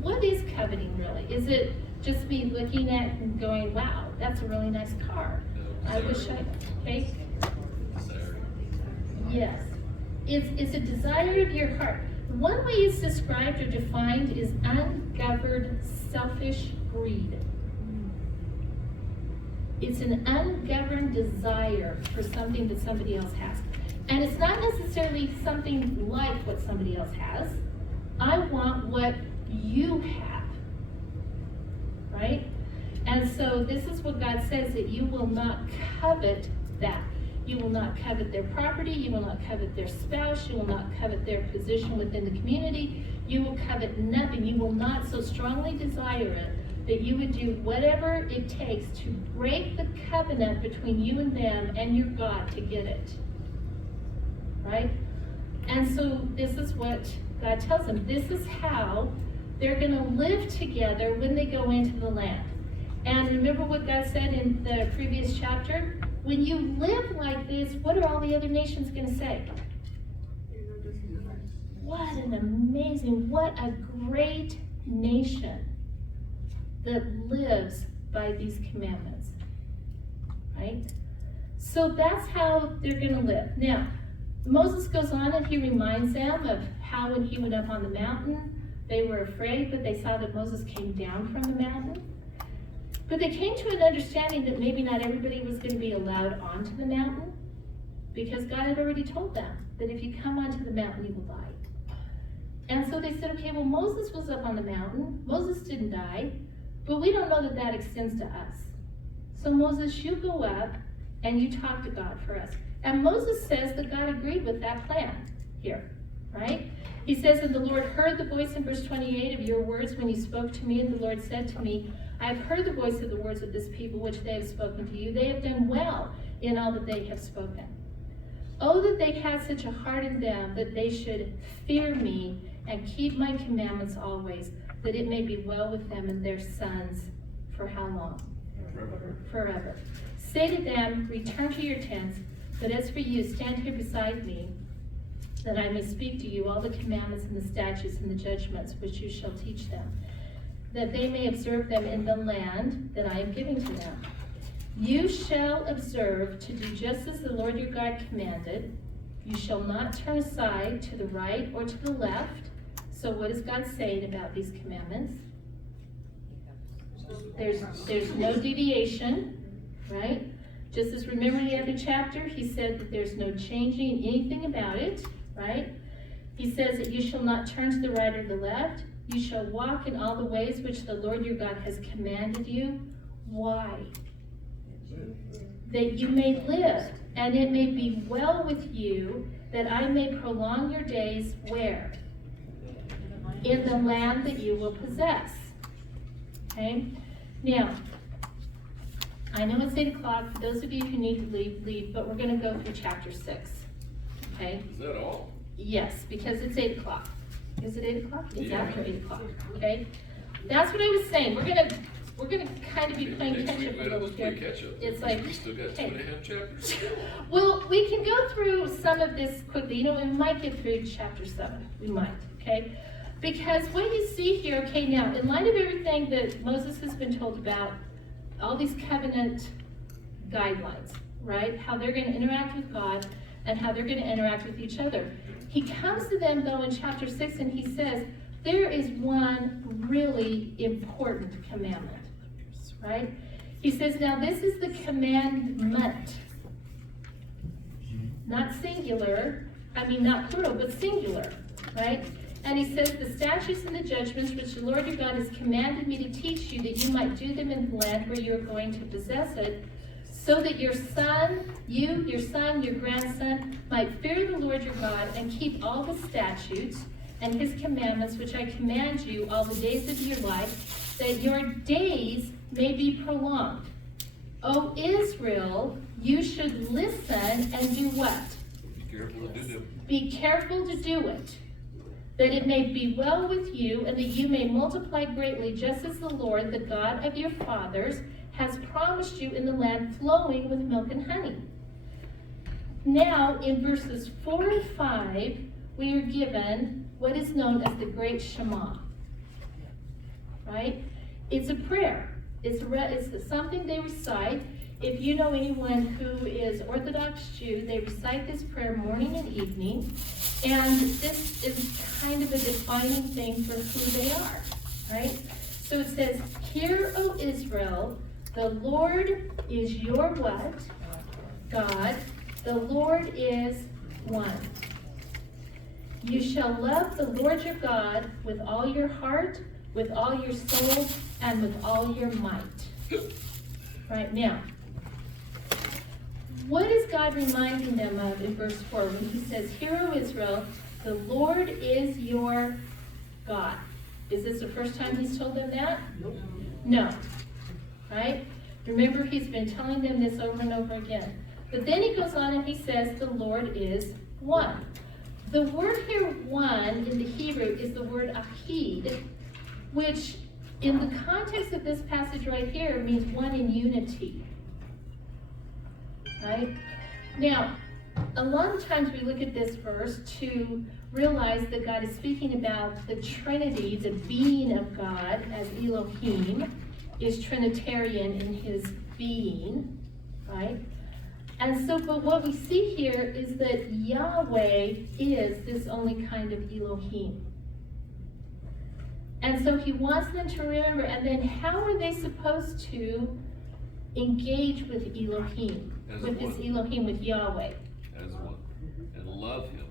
what is coveting really? Is it just me looking at and going, wow, that's a really nice car? I wish I, okay? Yes. It's a desire of your heart. One way it's described or defined is ungoverned, selfish greed. It's an ungoverned desire for something that somebody else has. And it's not necessarily something like what somebody else has. I want what you have, right? And so this is what God says, that you will not covet that. You will not covet their property, you will not covet their spouse, you will not covet their position within the community, you will covet nothing. You will not so strongly desire it that you would do whatever it takes to break the covenant between you and them and your God to get it, right? And so this is what God tells them. This is how they're going to live together when they go into the land. And remember what God said in the previous chapter? When you live like this, what are all the other nations going to say? What an amazing, what a great nation that lives by these commandments, right? So that's how they're going to live. Now, Moses goes on and he reminds them of how when he went up on the mountain, they were afraid, but they saw that Moses came down from the mountain. But they came to an understanding that maybe not everybody was going to be allowed onto the mountain. because God had already told them that if you come onto the mountain, you will die. And so they said, okay, well, Moses was up on the mountain. Moses didn't die, but we don't know that that extends to us. So Moses, you go up and you talk to God for us. And Moses says that God agreed with that plan here, right? He says, and the Lord heard the voice in verse 28 of your words when you spoke to me, and the Lord said to me, I have heard the voice of the words of this people which they have spoken to you. They have done well in all that they have spoken. Oh, that they had such a heart in them that they should fear me and keep my commandments always, that it may be well with them and their sons for how long? Forever. Say to them, return to your tents, but as for you, stand here beside me, that I may speak to you all the commandments and the statutes and the judgments which you shall teach them, that they may observe them in the land that I am giving to them. You shall observe to do just as the Lord your God commanded. You shall not turn aside to the right or to the left. So what is God saying about these commandments? There's no deviation, right? Just as remember in the other chapter, he said that there's no changing anything about it, right? He says that you shall not turn to the right or the left. You shall walk in all the ways which the Lord your God has commanded you. Why? That you may live, and it may be well with you, that I may prolong your days where? In the land that you will possess. Okay? Now, I know it's 8 o'clock. For those of you who need to leave, but we're going to go through chapter 6. Okay? Is that all? Yes, because it's 8 o'clock. Is it 8 o'clock? It's Yeah. after 8 o'clock. Okay? That's what I was saying. We're gonna kind of be playing Next catch up week, a we little have to play here. catch up. It's like, We still got okay. 2.5 chapters. Well, we can go through some of this quickly. You know, we might get through chapter 7. We might, okay? Because what you see here, okay, now, in light of everything that Moses has been told about, all these covenant guidelines, right? How they're going to interact with God and how they're going to interact with each other. He comes to them, though, in chapter 6, and he says, there is one really important commandment, right? He says, now this is the commandment. Not singular, not plural, but singular, right? And he says, the statutes and the judgments which the Lord your God has commanded me to teach you, that you might do them in the land where you are going to possess it, so that your son, your grandson, might fear the Lord your God and keep all the statutes and his commandments which I command you all the days of your life, that your days may be prolonged. O Israel, you should listen and do what? Be careful to do them. Be careful to do it, that it may be well with you, and that you may multiply greatly, just as the Lord, the God of your fathers, has promised you in the land flowing with milk and honey. Now, in verses 4 and 5, we are given what is known as the Great Shema. Right? It's a prayer. It's something they recite. If you know anyone who is Orthodox Jew, they recite this prayer morning and evening. And this is kind of a defining thing for who they are. Right? So it says, hear, O Israel, the Lord is your what? God. The Lord is one. You shall love the Lord your God with all your heart, with all your soul, and with all your might. Right now, what is God reminding them of in verse 4 when he says, hear, O Israel, the Lord is your God? Is this the first time he's told them that? No. Right? Remember, he's been telling them this over and over again. But then he goes on and he says, the Lord is one. The word here, one, in the Hebrew is the word ahid, which in the context of this passage right here means one in unity. Right? Now, a lot of times we look at this verse to realize that God is speaking about the Trinity, the being of God as Elohim is Trinitarian in his being, right? And so, but what we see here is that Yahweh is this only kind of Elohim. And so he wants them to remember, and then how are they supposed to engage with Elohim? As With this one. Elohim, with Yahweh. As love him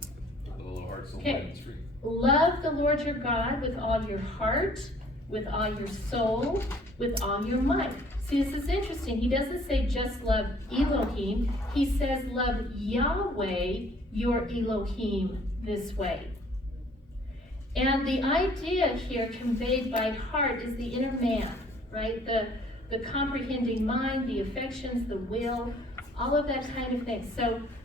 with all our heart, soul, Okay. mind, and strength. Love the Lord your God with all your heart, with all your soul, with all your might. See, this is interesting. He doesn't say just love Elohim. He says love Yahweh, your Elohim, this way. And the idea here conveyed by heart is the inner man, right? The comprehending mind, the affections, the will, all of that kind of thing.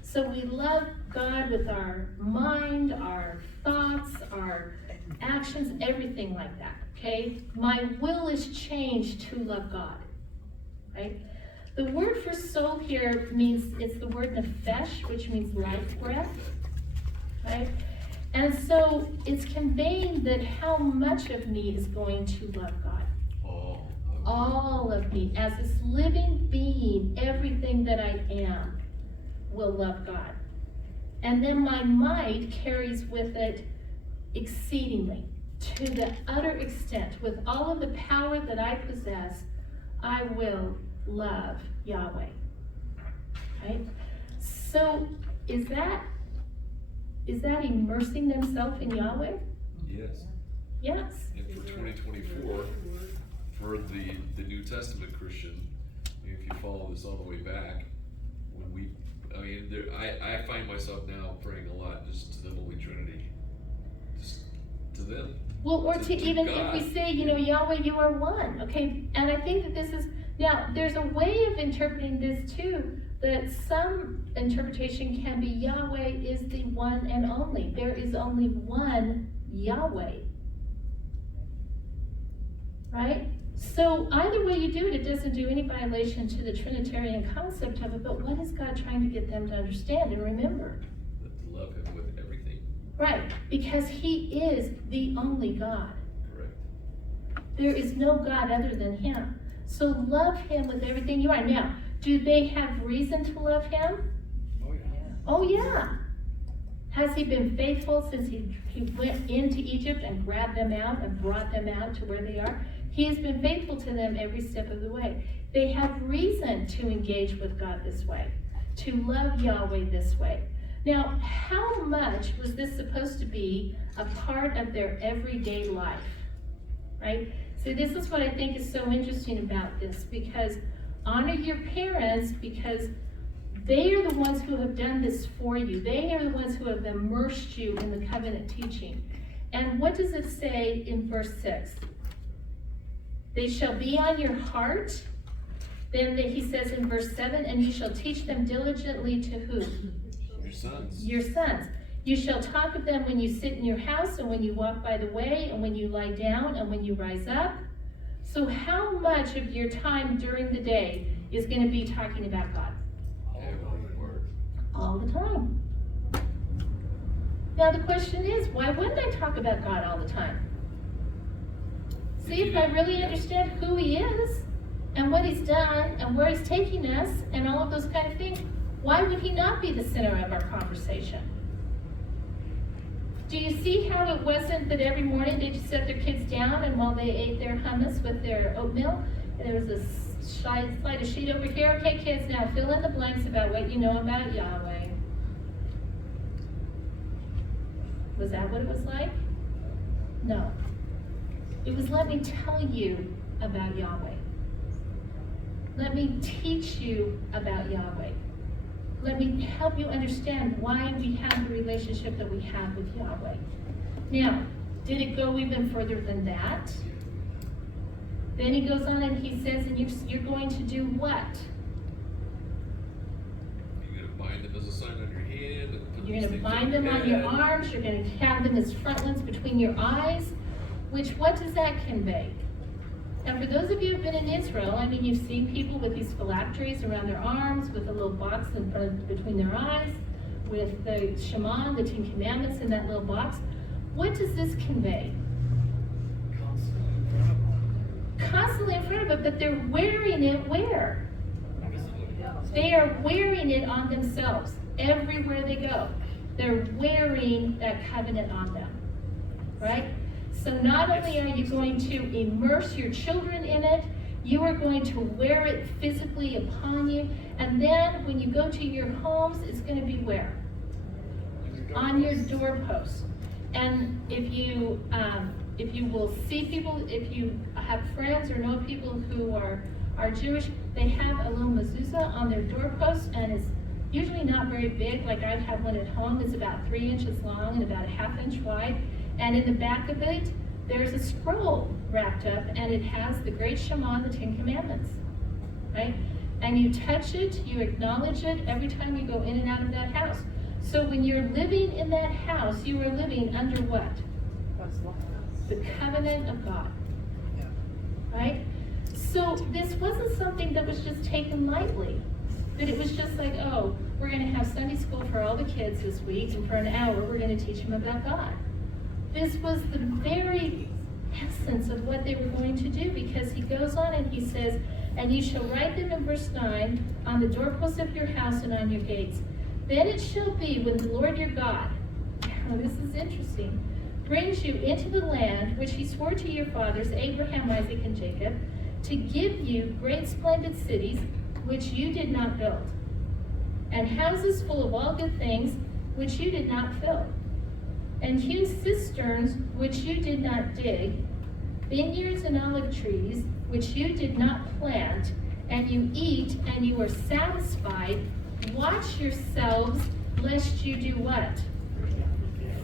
So we love God with our mind, our thoughts, our actions, everything like that, okay? My will is changed to love God, right? The word for soul here means, it's the word nefesh, which means life breath, right? And so it's conveying that how much of me is going to love God. All of me, as this living being, everything that I am will love God. And then my might carries with it exceedingly, to the utter extent, with all of the power that I possess, I will love Yahweh. Right? So is that immersing themselves in Yahweh? Yes. Yes. And for 2024, for the New Testament Christian, if you follow this all the way back, I find myself now praying a lot just to the Holy Trinity, just to them. Well, or to even God. if we say, Yahweh, you are one, okay? And I think that this is, now, there's a way of interpreting this too, that some interpretation can be Yahweh is the one and only. There is only one Yahweh. Right? So either way you do it, it doesn't do any violation to the Trinitarian concept of it, but what is God trying to get them to understand and remember? To love him with everything. Right, because he is the only God. Correct. There is no God other than him. So love him with everything you are. Now, do they have reason to love him? Oh, yeah. Oh yeah. Has he been faithful since he went into Egypt and grabbed them out and brought them out to where they are? He has been faithful to them every step of the way. They have reason to engage with God this way, to love Yahweh this way. Now, how much was this supposed to be a part of their everyday life? Right? See, this is what I think is so interesting about this, because honor your parents, because they are the ones who have done this for you. They are the ones who have immersed you in the covenant teaching. And what does it say in verse 6? They shall be on your heart. Then he says in verse 7, and you shall teach them diligently to who? Your sons. Your sons. You shall talk of them when you sit in your house, and when you walk by the way, and when you lie down, and when you rise up. So how much of your time during the day is going to be talking about God? Every word. All the time. Now the question is, why wouldn't I talk about God all the time? See, if I really understand who he is, and what he's done, and where he's taking us, and all of those kind of things, why would he not be the center of our conversation? Do you see how it wasn't that every morning they just set their kids down, and while they ate their hummus with their oatmeal, there was a slide a sheet over here. Okay, kids, now fill in the blanks about what you know about Yahweh. Was that what it was like? No. It was, let me tell you about Yahweh. Let me teach you about Yahweh. Let me help you understand why we have the relationship that we have with Yahweh. Now, did it go even further than that? Then he goes on and he says, and you're going to do what? You're going to bind them as a sign on your hand. And You're going to bind them on your arms. You're going to have them as frontlets between your eyes. Which, what does that convey? And for those of you who have been in Israel, I mean, you've seen people with these phylacteries around their arms, with a little box in front between their eyes, with the Shema, the Ten Commandments in that little box. What does this convey? Constantly in front of it, but they're wearing it where? They are wearing it on themselves everywhere they go. They're wearing that covenant on them, right? So not only are you going to immerse your children in it, you are going to wear it physically upon you, and then when you go to your homes, it's going to be where? on your doorposts. And if you will see people, if you have friends or know people who are Jewish, they have a little mezuzah on their doorposts, and it's usually not very big. Like I have one at home. It's about 3 inches long and about a ½ inch wide. And in the back of it, there's a scroll wrapped up, and it has the Great Shema, the 10 Commandments, right? And you touch it, you acknowledge it every time you go in and out of that house. So when you're living in that house, you are living under what? The covenant of God, right? So this wasn't something that was just taken lightly, that it was just like, oh, we're going to have Sunday school for all the kids this week, and for an hour we're going to teach them about God. This was the very essence of what they were going to do, because he goes on and he says, and you shall write them in verse 9 on the doorposts of your house and on your gates. Then it shall be when the Lord your God, now this is interesting, brings you into the land which he swore to your fathers, Abraham, Isaac, and Jacob, to give you great splendid cities which you did not build, and houses full of all good things which you did not fill, and hewn cisterns which you did not dig, vineyards and olive trees which you did not plant, and you eat and you are satisfied. Watch yourselves lest you do what?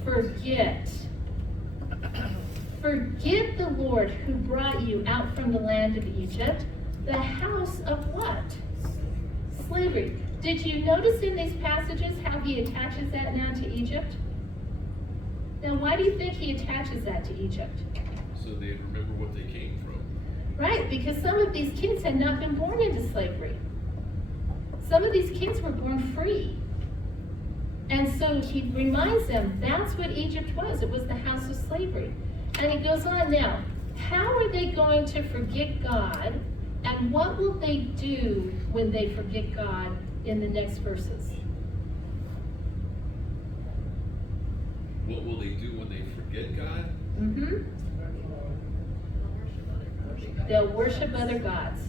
Forget. Forget the Lord who brought you out from the land of Egypt, the house of what? Slavery. Did you notice in these passages how he attaches that now to Egypt? Now, why do you think he attaches that to Egypt? So they'd remember what they came from. Right, because some of these kings had not been born into slavery. Some of these kings were born free. And so he reminds them that's what Egypt was. It was the house of slavery. And he goes on now, how are they going to forget God? And what will they do when they forget God in the next verses? What will they do when they forget God? Mm-hmm. They'll worship other gods.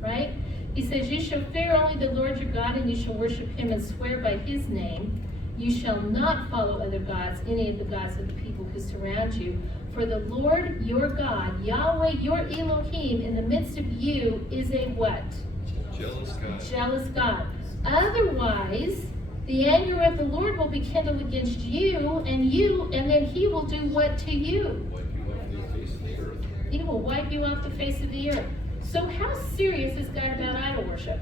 Right? He says, you shall fear only the Lord your God, and you shall worship him and swear by his name. You shall not follow other gods, any of the gods of the people who surround you. For the Lord your God, Yahweh your Elohim, in the midst of you is a what? Jealous God. Jealous God. Otherwise, the anger of the Lord will be kindled against you, and then he will do what to you? Wipe you off the face of the earth. He will wipe you off the face of the earth. So how serious is God about idol worship?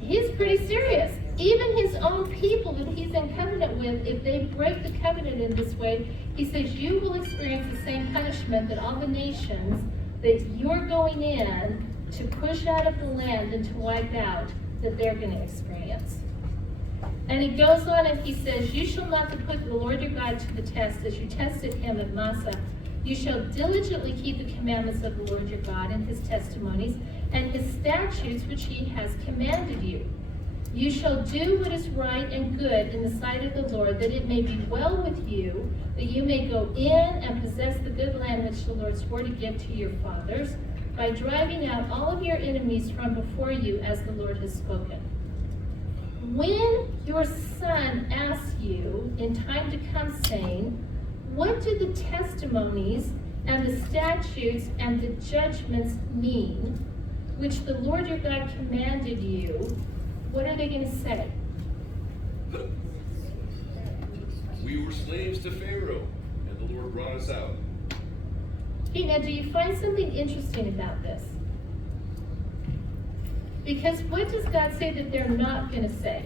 He's pretty serious. Even his own people that he's in covenant with, if they break the covenant in this way, he says you will experience the same punishment that all the nations that you're going in to push out of the land and to wipe out, that they're going to experience. And he goes on and he says, you shall not put the Lord your God to the test as you tested him at Massah. You shall diligently keep the commandments of the Lord your God and his testimonies and his statutes which he has commanded you. You shall do what is right and good in the sight of the Lord, that it may be well with you, that you may go in and possess the good land which the Lord swore to give to your fathers, by driving out all of your enemies from before you, as the Lord has spoken. When your son asks you in time to come, saying, what do the testimonies and the statutes and the judgments mean, which the Lord your God commanded you, what are they going to say? We were slaves to Pharaoh, and the Lord brought us out. Okay, now do you find something interesting about this? Because what does God say that they're not going to say?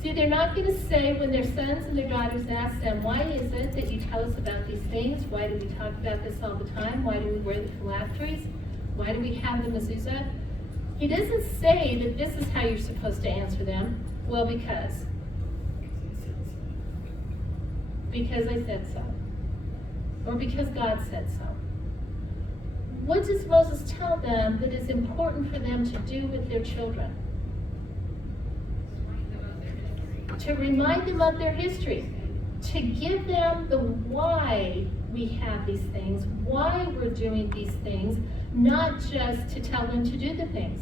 See, they're not going to say when their sons and their daughters ask them, why is it that you tell us about these things? Why do we talk about this all the time? Why do we wear the phylacteries? Why do we have the mezuzah? He doesn't say that this is how you're supposed to answer them. Well, because. Because I said so. Or because God said so. What does Moses tell them that is important for them to do with their children? To remind them of their history. To give them the why we have these things, why we're doing these things, not just to tell them to do the things.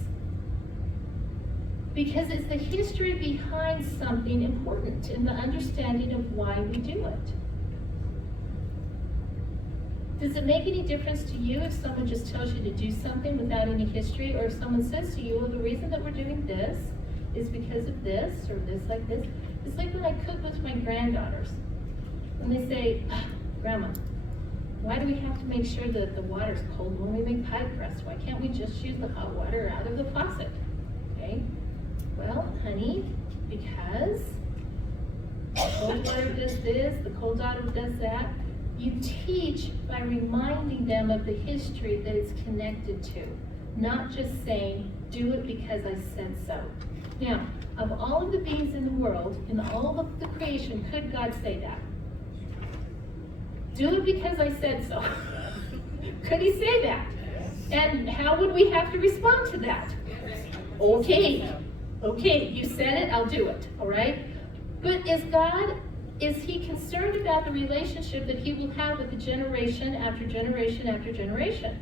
Because it's the history behind something important and the understanding of why we do it. Does it make any difference to you if someone just tells you to do something without any history, or if someone says to you, well, the reason that we're doing this is because of this, or this like this? It's like when I cook with my granddaughters. When they say, Grandma, why do we have to make sure that the water's cold when we make pie crust? Why can't we just use the hot water out of the faucet? Okay? Well, honey, because the cold water does this, the cold water does that. You teach by reminding them of the history that it's connected to, not just saying, do it because I said so. Now, of all of the beings in the world, in all of the creation, could God say that? Do it because I said so. Could he say that? And how would we have to respond to that? Okay, you said it, I'll do it, all right? But is he concerned about the relationship that he will have with the generation after generation after generation?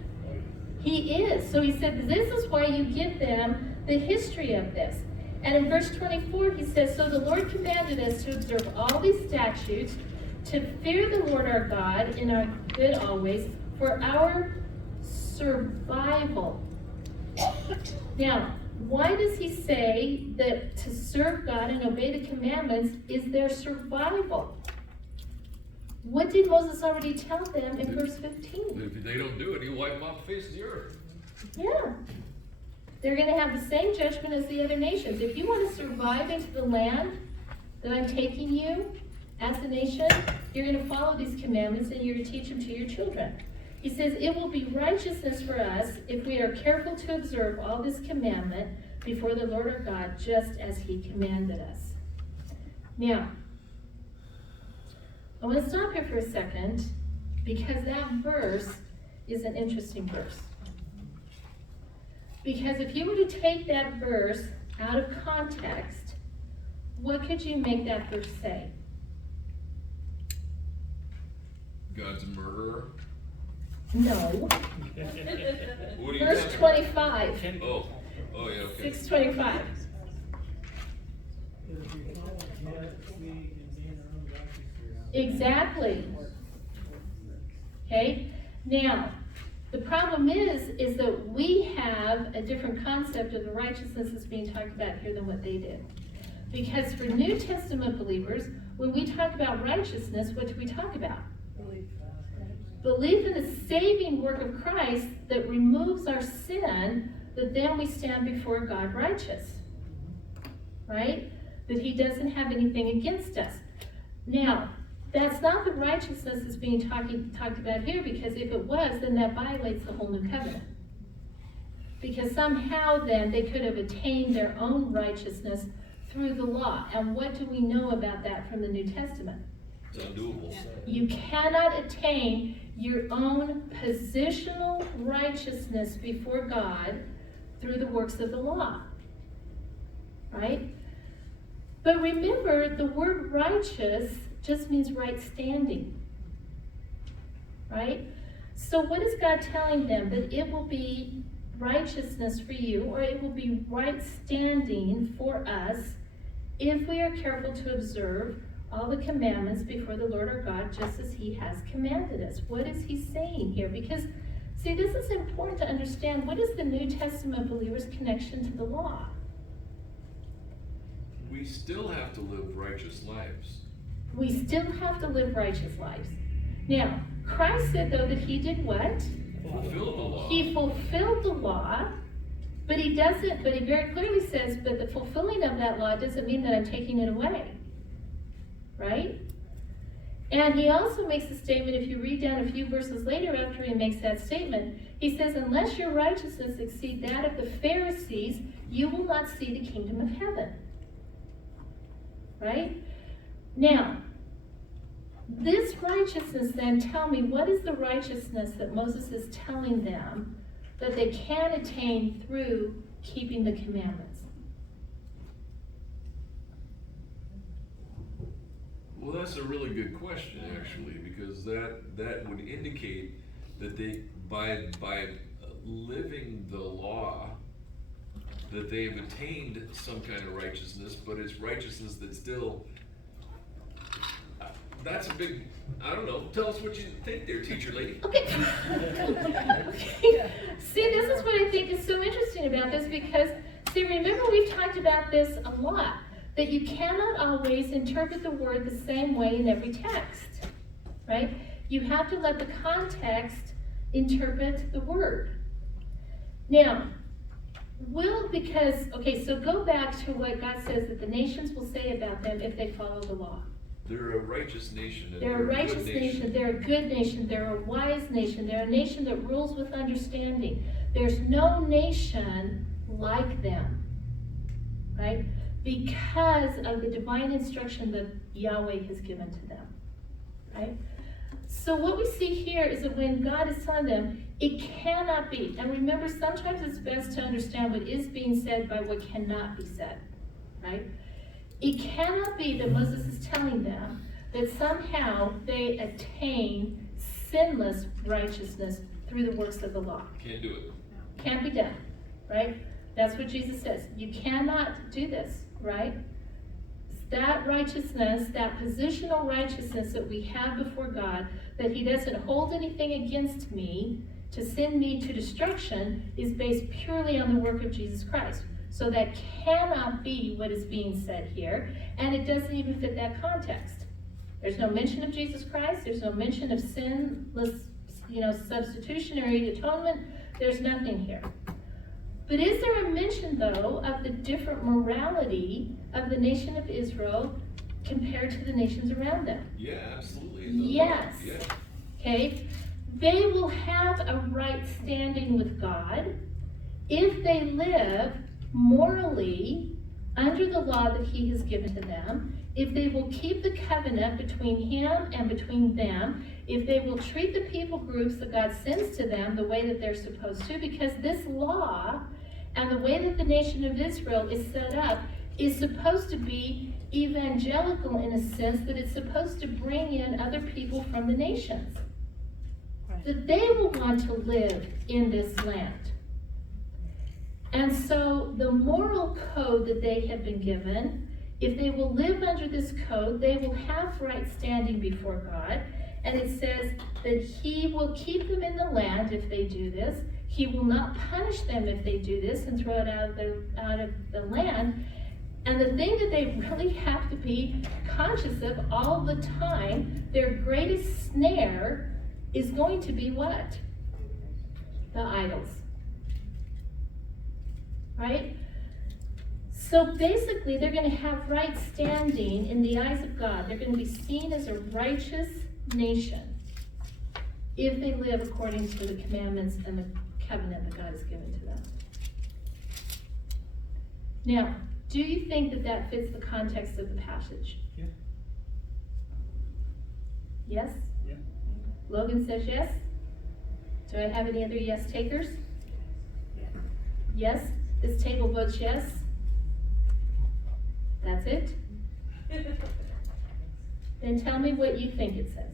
He is. So he said, this is why you give them the history of this. And in verse 24, he says, so the Lord commanded us to observe all these statutes, to fear the Lord our God in our good always, for our survival. Now, why does he say that to serve God and obey the commandments is their survival? What did Moses already tell them in verse 15? If they don't do it, he'll wipe them off the face of the earth. Yeah. They're going to have the same judgment as the other nations. If you want to survive into the land that I'm taking you as a nation, you're going to follow these commandments and you're going to teach them to your children. He says, it will be righteousness for us if we are careful to observe all this commandment before the Lord our God, just as he commanded us. Now, I want to stop here for a second, because that verse is an interesting verse. Because if you were to take that verse out of context, what could you make that verse say? God's a murderer. No. What are you Verse talking about? 25. Oh, yeah, okay. 6:25. Exactly. Okay? Now, the problem is that we have a different concept of the righteousness that's being talked about here than what they did. Because for New Testament believers, when we talk about righteousness, what do we talk about? Belief in the saving work of Christ that removes our sin, that then we stand before God righteous. Right? That he doesn't have anything against us. Now, that's not the righteousness that's being talked about here, because if it was, then that violates the whole new covenant. Because somehow then they could have attained their own righteousness through the law. And what do we know about that from the New Testament? It's undoable. You cannot attain your own positional righteousness before God through the works of the law. Right? But remember, the word righteous just means right standing. Right? So what is God telling them? That it will be righteousness for you, or it will be right standing for us if we are careful to observe all the commandments before the Lord our God, just as he has commanded us. What is he saying here? Because, see, this is important to understand. What is the New Testament believer's connection to the law? We still have to live righteous lives. We still have to live righteous lives. Now, Christ said, though, that he did what? Fulfill the law. He fulfilled the law, but he very clearly says, but the fulfilling of that law doesn't mean that I'm taking it away. Right? And he also makes a statement, if you read down a few verses later after he makes that statement, he says, unless your righteousness exceed that of the Pharisees, you will not see the kingdom of heaven. Right? Now, this righteousness then, tell me, what is the righteousness that Moses is telling them that they can attain through keeping the commandments? Well, that's a really good question, actually, because that would indicate that they, by living the law, that they've attained some kind of righteousness, but it's righteousness that still, that's a big, I don't know, tell us what you think there, teacher lady. Okay. See, this is what I think is so interesting about this, because, see, remember we've talked about this a lot, that you cannot always interpret the word the same way in every text, right? You have to let the context interpret the word. Now, okay, so go back to what God says that the nations will say about them if they follow the law. They're a righteous nation. And They're a righteous nation, they're a good nation, they're a wise nation, they're a nation that rules with understanding. There's no nation like them, right? Because of the divine instruction that Yahweh has given to them, right? So what we see here is that when God is telling them, it cannot be, and remember, sometimes it's best to understand what is being said by what cannot be said, right? It cannot be that Moses is telling them that somehow they attain sinless righteousness through the works of the law. Can't do it. Can't be done, right? That's what Jesus says. You cannot do this, right? That righteousness, that positional righteousness that we have before God, that He doesn't hold anything against me to send me to destruction, is based purely on the work of Jesus Christ. So that cannot be what is being said here, and it doesn't even fit that context. There's no mention of Jesus Christ, there's no mention of sinless, substitutionary atonement, there's nothing here. But is there a mention, though, of the different morality of the nation of Israel compared to the nations around them? Yeah, absolutely. Yes. Yeah. Okay? They will have a right standing with God if they live morally under the law that He has given to them, if they will keep the covenant between Him and between them, if they will treat the people groups that God sends to them the way that they're supposed to, because this law and the way that the nation of Israel is set up is supposed to be evangelical in a sense, that it's supposed to bring in other people from the nations. That they will want to live in this land. And so the moral code that they have been given, if they will live under this code, they will have right standing before God. And it says that He will keep them in the land if they do this. He will not punish them if they do this and throw it out of the land. And the thing that they really have to be conscious of all the time, their greatest snare is going to be what? The idols. Right? So basically, they're going to have right standing in the eyes of God. They're going to be seen as a righteous nation if they live according to the commandments and the covenant that God has given to them. Now, do you think that that fits the context of the passage? Yeah. Yes? Yeah. Logan says yes. Do I have any other yes takers? Yes? This table votes yes. That's it? Then tell me what you think it says.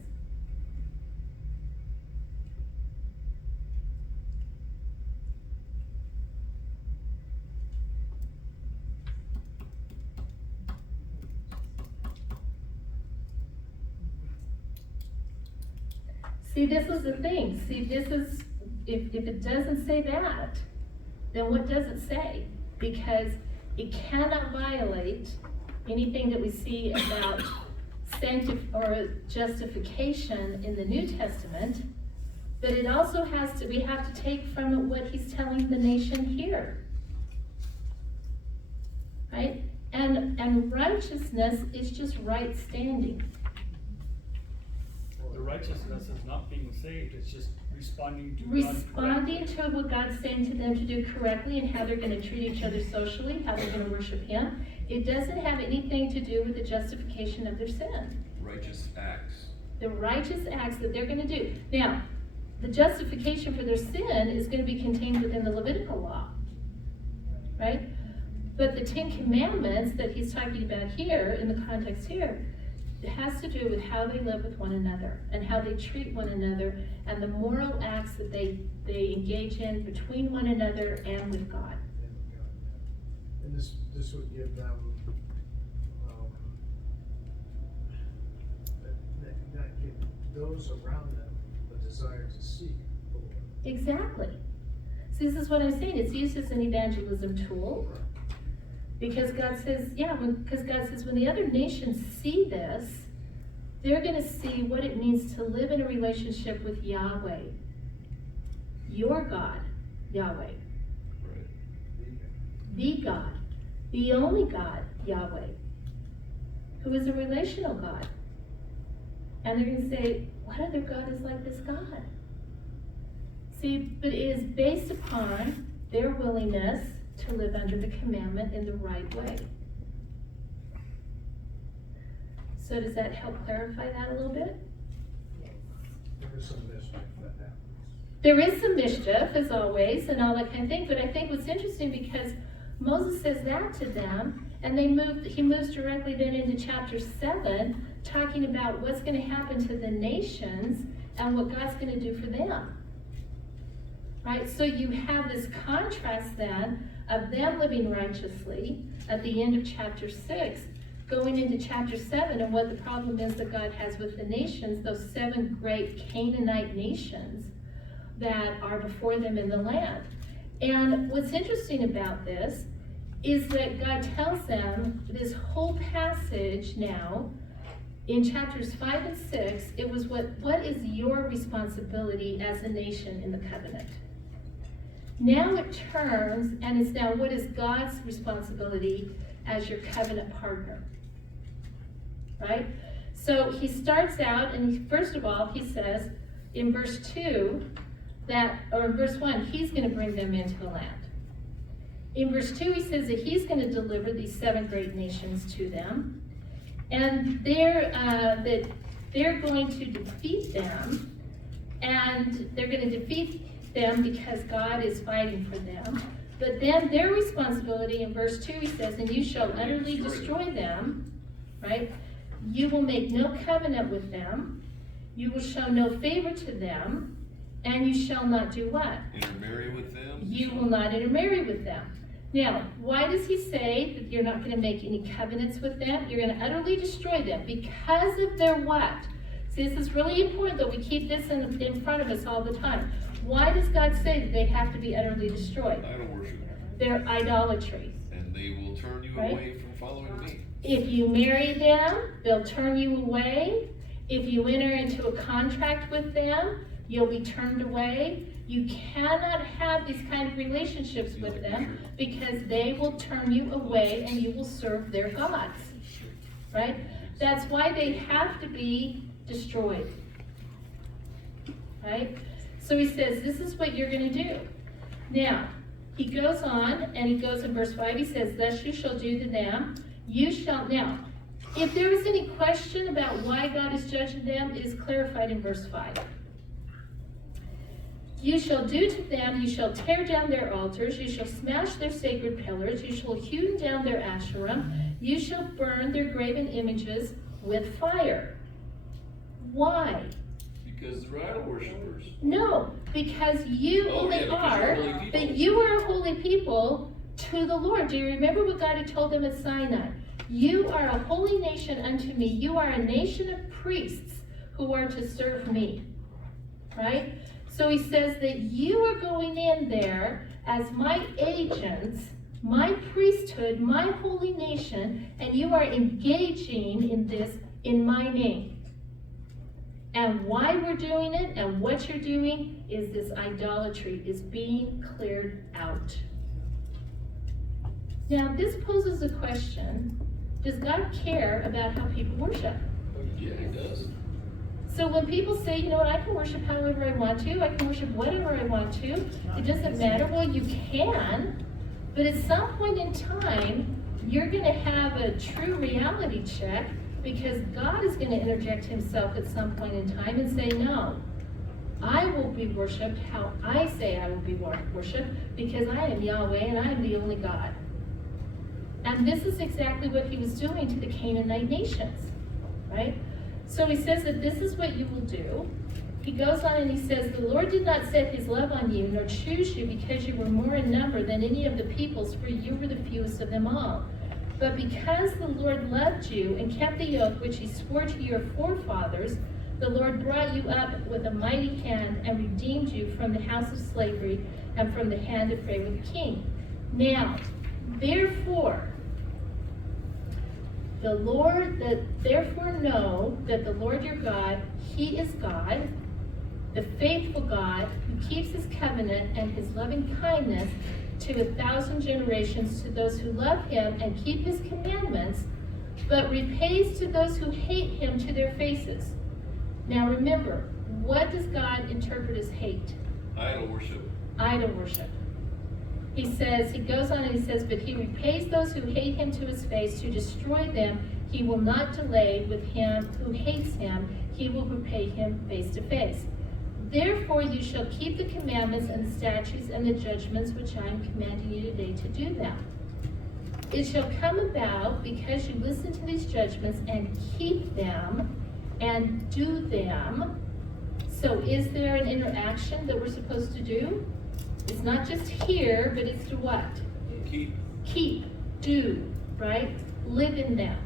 See, this is the thing. See, this is, if it doesn't say that, then what does it say? Because it cannot violate anything that we see about justification in the New Testament, but it also has to, we have to take from it what He's telling the nation here. Right? And righteousness is just right standing. The righteousness is not being saved, it's just responding to God Responding correctly. to what God's saying to them to do correctly, and how they're going to treat each other socially, how they're going to worship Him. It doesn't have anything to do with the justification of their sin. Righteous acts. The righteous acts that they're going to do. Now, the justification for their sin is going to be contained within the Levitical law, right? But the 10 Commandments that he's talking about here, in the context here, it has to do with how they live with one another and how they treat one another and the moral acts that they engage in between one another and with God. And this would give them, that give those around them a desire to seek the Lord. Exactly. See, this is what I'm saying. It's used as an evangelism tool. Because God says, because God says when the other nations see this, they're going to see what it means to live in a relationship with Yahweh. Your God, Yahweh. The God. The only God, Yahweh. Who is a relational God. And they're going to say, what other God is like this God? See, but it is based upon their willingness to live under the commandment in the right way. So does that help clarify that a little bit? There is some mischief that happens. There is some mischief, as always, and all that kind of thing, but I think what's interesting because Moses says that to them, and he moves directly then into chapter 7, talking about what's going to happen to the nations and what God's going to do for them. Right? So you have this contrast then of them living righteously at the end of chapter 6, going into chapter 7, and what the problem is that God has with the nations, those 7 great Canaanite nations that are before them in the land. And what's interesting about this is that God tells them this whole passage now, in chapters 5 and 6, it was what is your responsibility as a nation in the covenant? Now it turns, and it's now what is God's responsibility as your covenant partner? Right? So he starts out, and first of all, he says in verse 2, or in verse 1, he's going to bring them into the land. In verse 2, he says that he's going to deliver these 7 great nations to them, and that they're going to defeat them, and they're going to defeat them because God is fighting for them. But then their responsibility in verse 2, he says, and you shall utterly destroy them, right? You will make no covenant with them. You will show no favor to them, and you shall not do what? Intermarry with them? You will not intermarry with them. Now, why does he say that you're not going to make any covenants with them? You're going to utterly destroy them because of their what? See, this is really important that we keep this in front of us all the time. Why does God say that they have to be utterly destroyed? Idol worship. Their idolatry. And they will turn you Right? away from following me. If you marry them, they'll turn you away. If you enter into a contract with them, you'll be turned away. You cannot have these kind of relationships with them because they will turn you away and you will serve their gods. Right? That's why they have to be destroyed. Right? So he says, this is what you're going to do. Now, he goes on, and he goes in verse 5, he says, thus you shall do to them, you shall, now, if there is any question about why God is judging them, it is clarified in verse 5. You shall do to them, you shall tear down their altars, you shall smash their sacred pillars, you shall hew down their Asherah, you shall burn their graven images with fire. Why? Because they're idol worshippers. No, because you only are, but you are a holy people to the Lord. Do you remember what God had told them at Sinai? You are a holy nation unto me. You are a nation of priests who are to serve me. Right? So he says that you are going in there as my agents, my priesthood, my holy nation, and you are engaging in this in my name. And why we're doing it and what you're doing is this idolatry is being cleared out. Now, this poses a question. Does God care about how people worship? Yeah, he does. So when people say, you know what, I can worship however I want to, I can worship whatever I want to, it doesn't matter. Well, you can, but at some point in time, you're going to have a true reality check because God is going to interject himself at some point in time and say, no, I will be worshipped how I say I will be worshipped because I am Yahweh and I am the only God. And this is exactly what he was doing to the Canaanite nations, right? So he says that this is what you will do. he goes on and he says, the Lord did not set his love on you, nor choose you because you were more in number than any of the peoples, for you were the fewest of them all. But because the Lord loved you and kept the oath which he swore to your forefathers, the Lord brought you up with a mighty hand and redeemed you from the house of slavery and from the hand of Pharaoh the king. Now, therefore know that the Lord your God, he is God, the faithful God, who keeps his covenant and his loving kindness to 1,000 generations to those who love him and keep his commandments, but repays to those who hate him to their faces. Now remember, what does God interpret as hate? Idol worship. Idol worship. He goes on and he says, but he repays those who hate him to his face, to destroy them. He will not delay with him who hates him. He will repay him face to face. Therefore you shall keep the commandments and the statutes and the judgments which I am commanding you today to do them. It shall come about because you listen to these judgments and keep them and do them. So is there an interaction that we're supposed to do? It's not just hear, but it's to what? Keep, do, right? Live in them.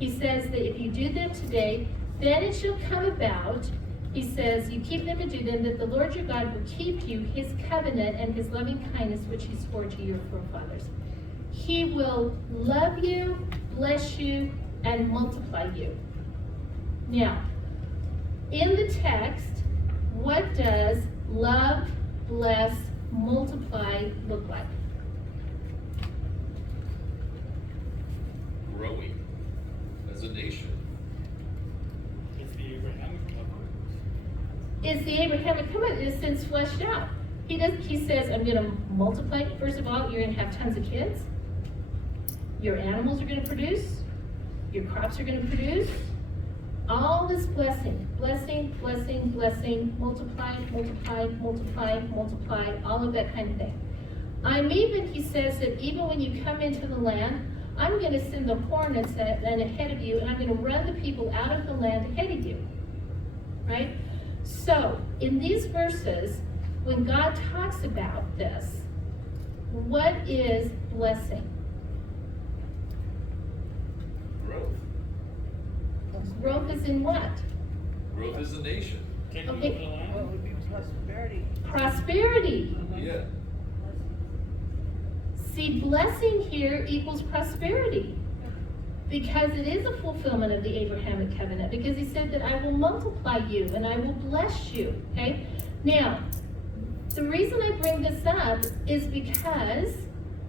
He says that if you do them today, then it shall come about, he says, you keep them and do them, that the Lord your God will keep you his covenant and his loving kindness which he swore to your forefathers. He will love you, bless you, and multiply you. Now, in the text, what does love, bless, multiply look like? Growing as a nation. It's the Abrahamic covenant. Is the Abrahamic covenant is since fleshed out. He says, I'm going to multiply you. First of all, you're going to have tons of kids. Your animals are going to produce. Your crops are going to produce. All this blessing, blessing, blessing, blessing, multiply, multiply, multiply, multiply, all of that kind of thing. He says that even when you come into the land, I'm going to send the hornets and ahead of you, and I'm going to run the people out of the land ahead of you. Right? So, in these verses, when God talks about this, what is blessing? Growth. Growth is in what? Growth as a nation. Taking Okay. over the land. Well, it would be prosperity. Prosperity. Yeah. See, blessing here equals prosperity. Because it is a fulfillment of the Abrahamic covenant. Because he said that I will multiply you and I will bless you. Okay? Now, the reason I bring this up is because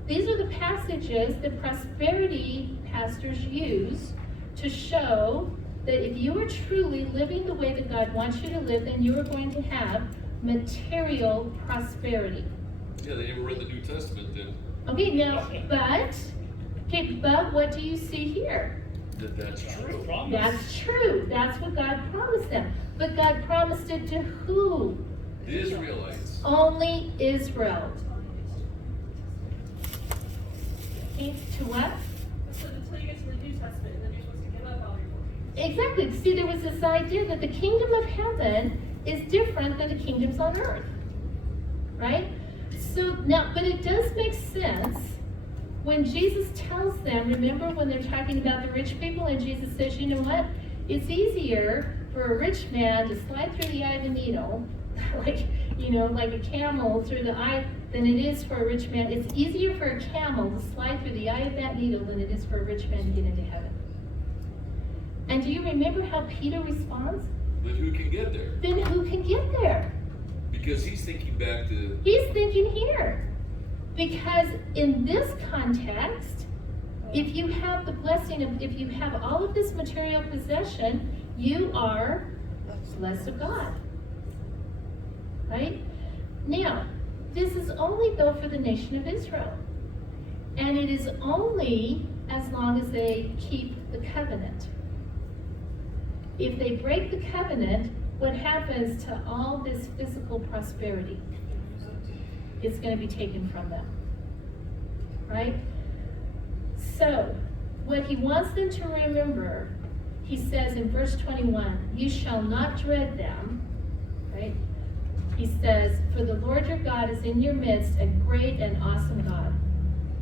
these are the passages that prosperity pastors use to show that if you are truly living the way that God wants you to live, then you are going to have material prosperity. Yeah, they never read the New Testament then. Okay, now, but what do you see here? That's true. Promise. That's true. That's what God promised them. But God promised it to who? The Israelites. Only Israel. Okay, to what? So until you get to the New Testament, and then you're supposed to give up all your beliefs. Exactly. See, there was this idea that the kingdom of heaven is different than the kingdoms on earth. Right? So now, but it does make sense when Jesus tells them, remember when they're talking about the rich people, and Jesus says, you know what? It's easier for a rich man to slide through the eye of a needle, like a camel through the eye, than it is for a rich man. It's easier for a camel to slide through the eye of that needle than it is for a rich man to get into heaven. And do you remember how Peter responds? Then who can get there? Then who can get there? Because he's thinking back to. He's thinking here. Because in this context, if you have the blessing of, if you have all of this material possession, you are blessed of God. Right? Now, this is only though for the nation of Israel. And it is only as long as they keep the covenant. If they break the covenant, what happens to all this physical prosperity? It's going to be taken from them. Right? So, what he wants them to remember, he says in verse 21, you shall not dread them, right? He says, "For the Lord your God is in your midst, a great and awesome God.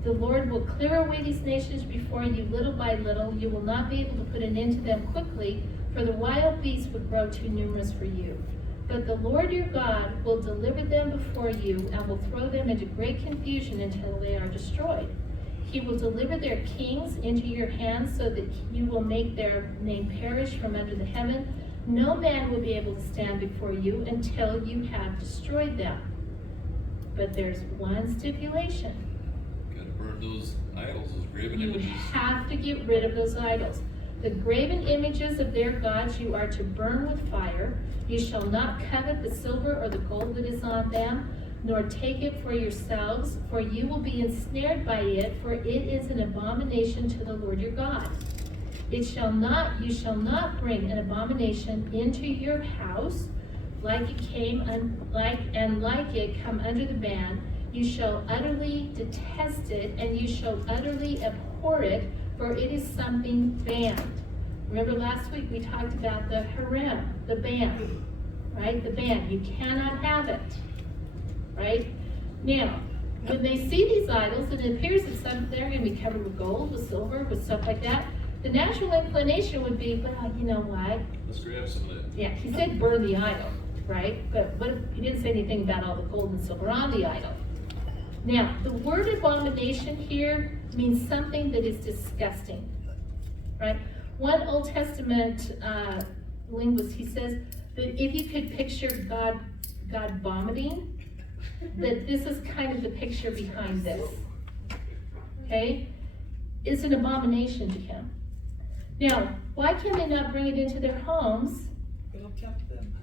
The Lord will clear away these nations before you little by little. You will not be able to put an end to them quickly, for the wild beasts would grow too numerous for you. But the Lord your God will deliver them before you and will throw them into great confusion until they are destroyed. He will deliver their kings into your hands so that you will make their name perish from under the heaven. No man will be able to stand before you until you have destroyed them." But there's one stipulation. Gotta burn those idols, those graven You images. have to get rid of those idols. The graven images of their gods you are to burn with fire. You shall not covet the silver or the gold that is on them, nor take it for yourselves, for you will be ensnared by it, for it is an abomination to the Lord your God. You shall not bring an abomination into your house, like it come under the ban. You shall utterly detest it, and you shall utterly abhor it, for it is something banned. Remember last week we talked about the haram, the ban, right? The ban. You cannot have it, right? Now, when they see these idols, and it appears that some they're going to be covered with gold, with silver, with stuff like that, the natural inclination would be, well, you know what? Let's grab some of that. Yeah, he said burn the idol, right? But he didn't say anything about all the gold and silver on the idol. Now, the word abomination here means something that is disgusting, right? One Old Testament linguist, he says that if you could picture God vomiting, that this is kind of the picture behind this, okay? It's an abomination to him. Now, why can they not bring it into their homes? It'll tempt them.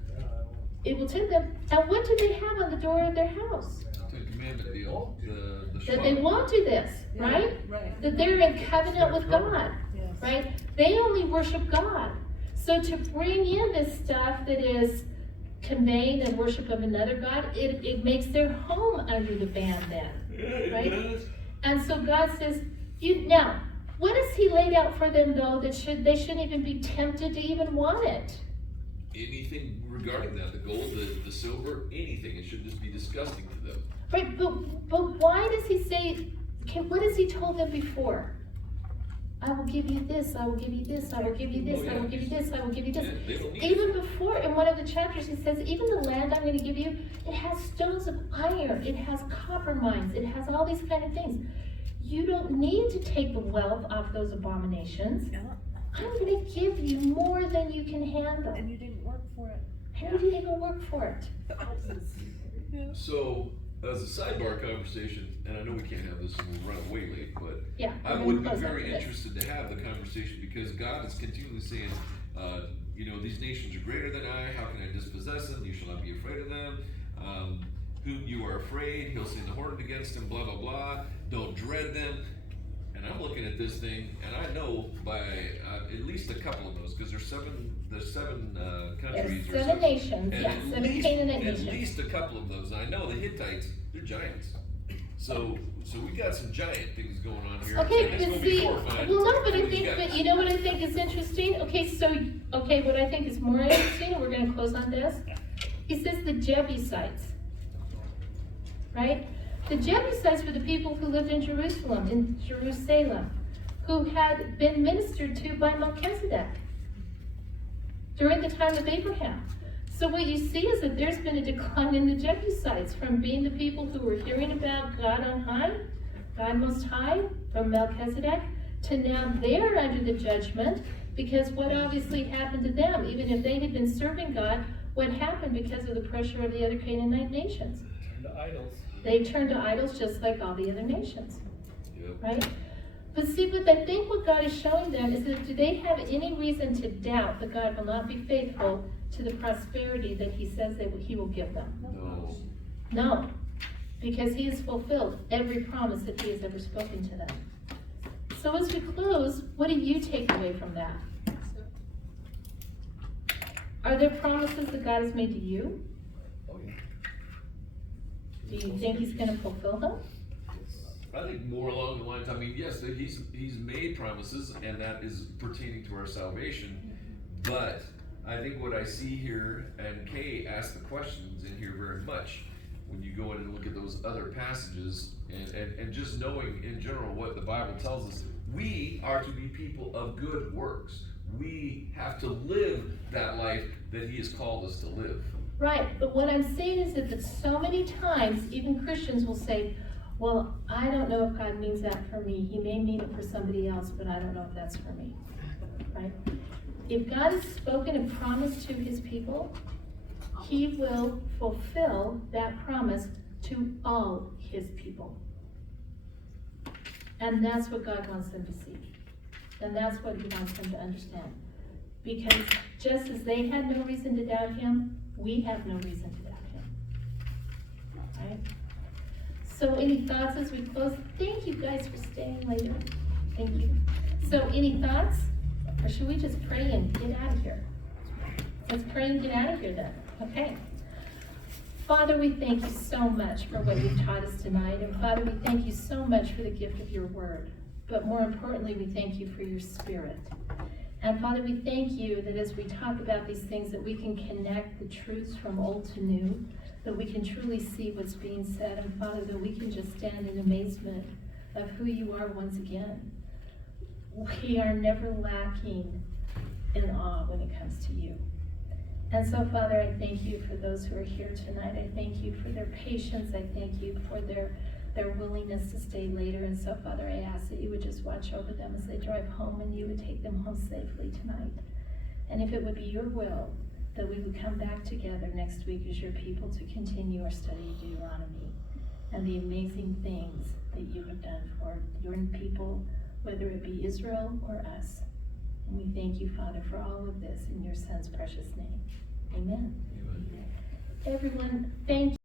It will tempt them. And what do they have on the door of their house? Ten Commandment deal, the That they Shema. won't do this, right? Right. That they're in covenant with God, Yes. right? They only worship God. So to bring in this stuff that is conveying the worship of another God, it makes their home under the ban then, right? And so God says, now, what has he laid out for them though that they shouldn't even be tempted to even want it? Anything regarding that, the gold, the silver, anything, it should just be disgusting to them. Right, but why does he say, what has he told them before? I will give you this, I will give you this, I will give you this, I will give you this, I will give you this. Yeah, they don't need Even before, in one of the chapters, he says, even the land I'm going to give you, it has stones of iron, it has copper mines, it has all these kind of things. You don't need to take the wealth off those abominations. I'm going to give you more than you can handle. And you didn't work for it. And you didn't even work for it. So, as a sidebar conversation, and I know we can't have this and we'll run way late, but Yeah. I we're would gonna be close very after this. interested to have the conversation because God is continually saying, these nations are greater than I, how can I dispossess them? You shall not be afraid of them. Whom you are afraid, he'll send the hornet against them, blah, blah, blah. Don't dread them. And I'm looking at this thing, and I know by at least a couple of those, because there's seven countries. There's 7 nations, and yeah, at 7 least- Canaanite At nations. least a couple of those. And I know the Hittites, they're giants. So we got some giant things going on here. Okay, and it's but gonna be see, horrifying well, no, but for I these think, guys. but you know what I think is interesting? Okay, what I think is more interesting, we're gonna close on this. He says the Jebusites, right? The Jebusites were the people who lived in Jerusalem, who had been ministered to by Melchizedek during the time of Abraham. So what you see is that there's been a decline in the Jebusites from being the people who were hearing about God on high, God Most High, from Melchizedek, to now they're under the judgment because what obviously happened to them, even if they had been serving God, what happened because of the pressure of the other Canaanite nations? Turn to idols. They turned to idols just like all the other nations, Yep. right? But see, but I think what God is showing them is that do they have any reason to doubt that God will not be faithful to the prosperity that he says that he will give them? No. No, because he has fulfilled every promise that he has ever spoken to them. So as we close, what do you take away from that? Are there promises that God has made to you? Oh, yeah. Do you think he's going to fulfill them? I think more along the lines, I mean, yes, that he's made promises, and that is pertaining to our salvation, but I think what I see here, and Kay asked the questions in here very much, when you go in and look at those other passages, and just knowing in general what the Bible tells us, we are to be people of good works. We have to live that life that He has called us to live. Right, but what I'm saying is that so many times, even Christians will say, well, I don't know if God means that for me. He may mean it for somebody else, but I don't know if that's for me. Right? If God has spoken a promise to His people, He will fulfill that promise to all His people. And that's what God wants them to see. And that's what He wants them to understand. Because just as they had no reason to doubt Him, we have no reason to doubt Him. Right? So any thoughts as we close? Thank you guys for staying later. Thank you. So any thoughts? Or should we just pray and get out of here? Let's pray and get out of here then. Okay. Father, we thank you so much for what you've taught us tonight. And Father, we thank you so much for the gift of your word. But more importantly, we thank you for your Spirit. And Father, we thank you that as we talk about these things, that we can connect the truths from old to new, that we can truly see what's being said. And Father, that we can just stand in amazement of who you are once again. We are never lacking in awe when it comes to you. And so, Father, I thank you for those who are here tonight. I thank you for their patience. I thank you for their willingness to stay later. And so, Father, I ask that you would just watch over them as they drive home, and you would take them home safely tonight. And if it would be your will, that we would come back together next week as your people to continue our study of Deuteronomy and the amazing things that you have done for your people, whether it be Israel or us. And we thank you, Father, for all of this in your Son's precious name. Amen. Amen. Everyone, thank you.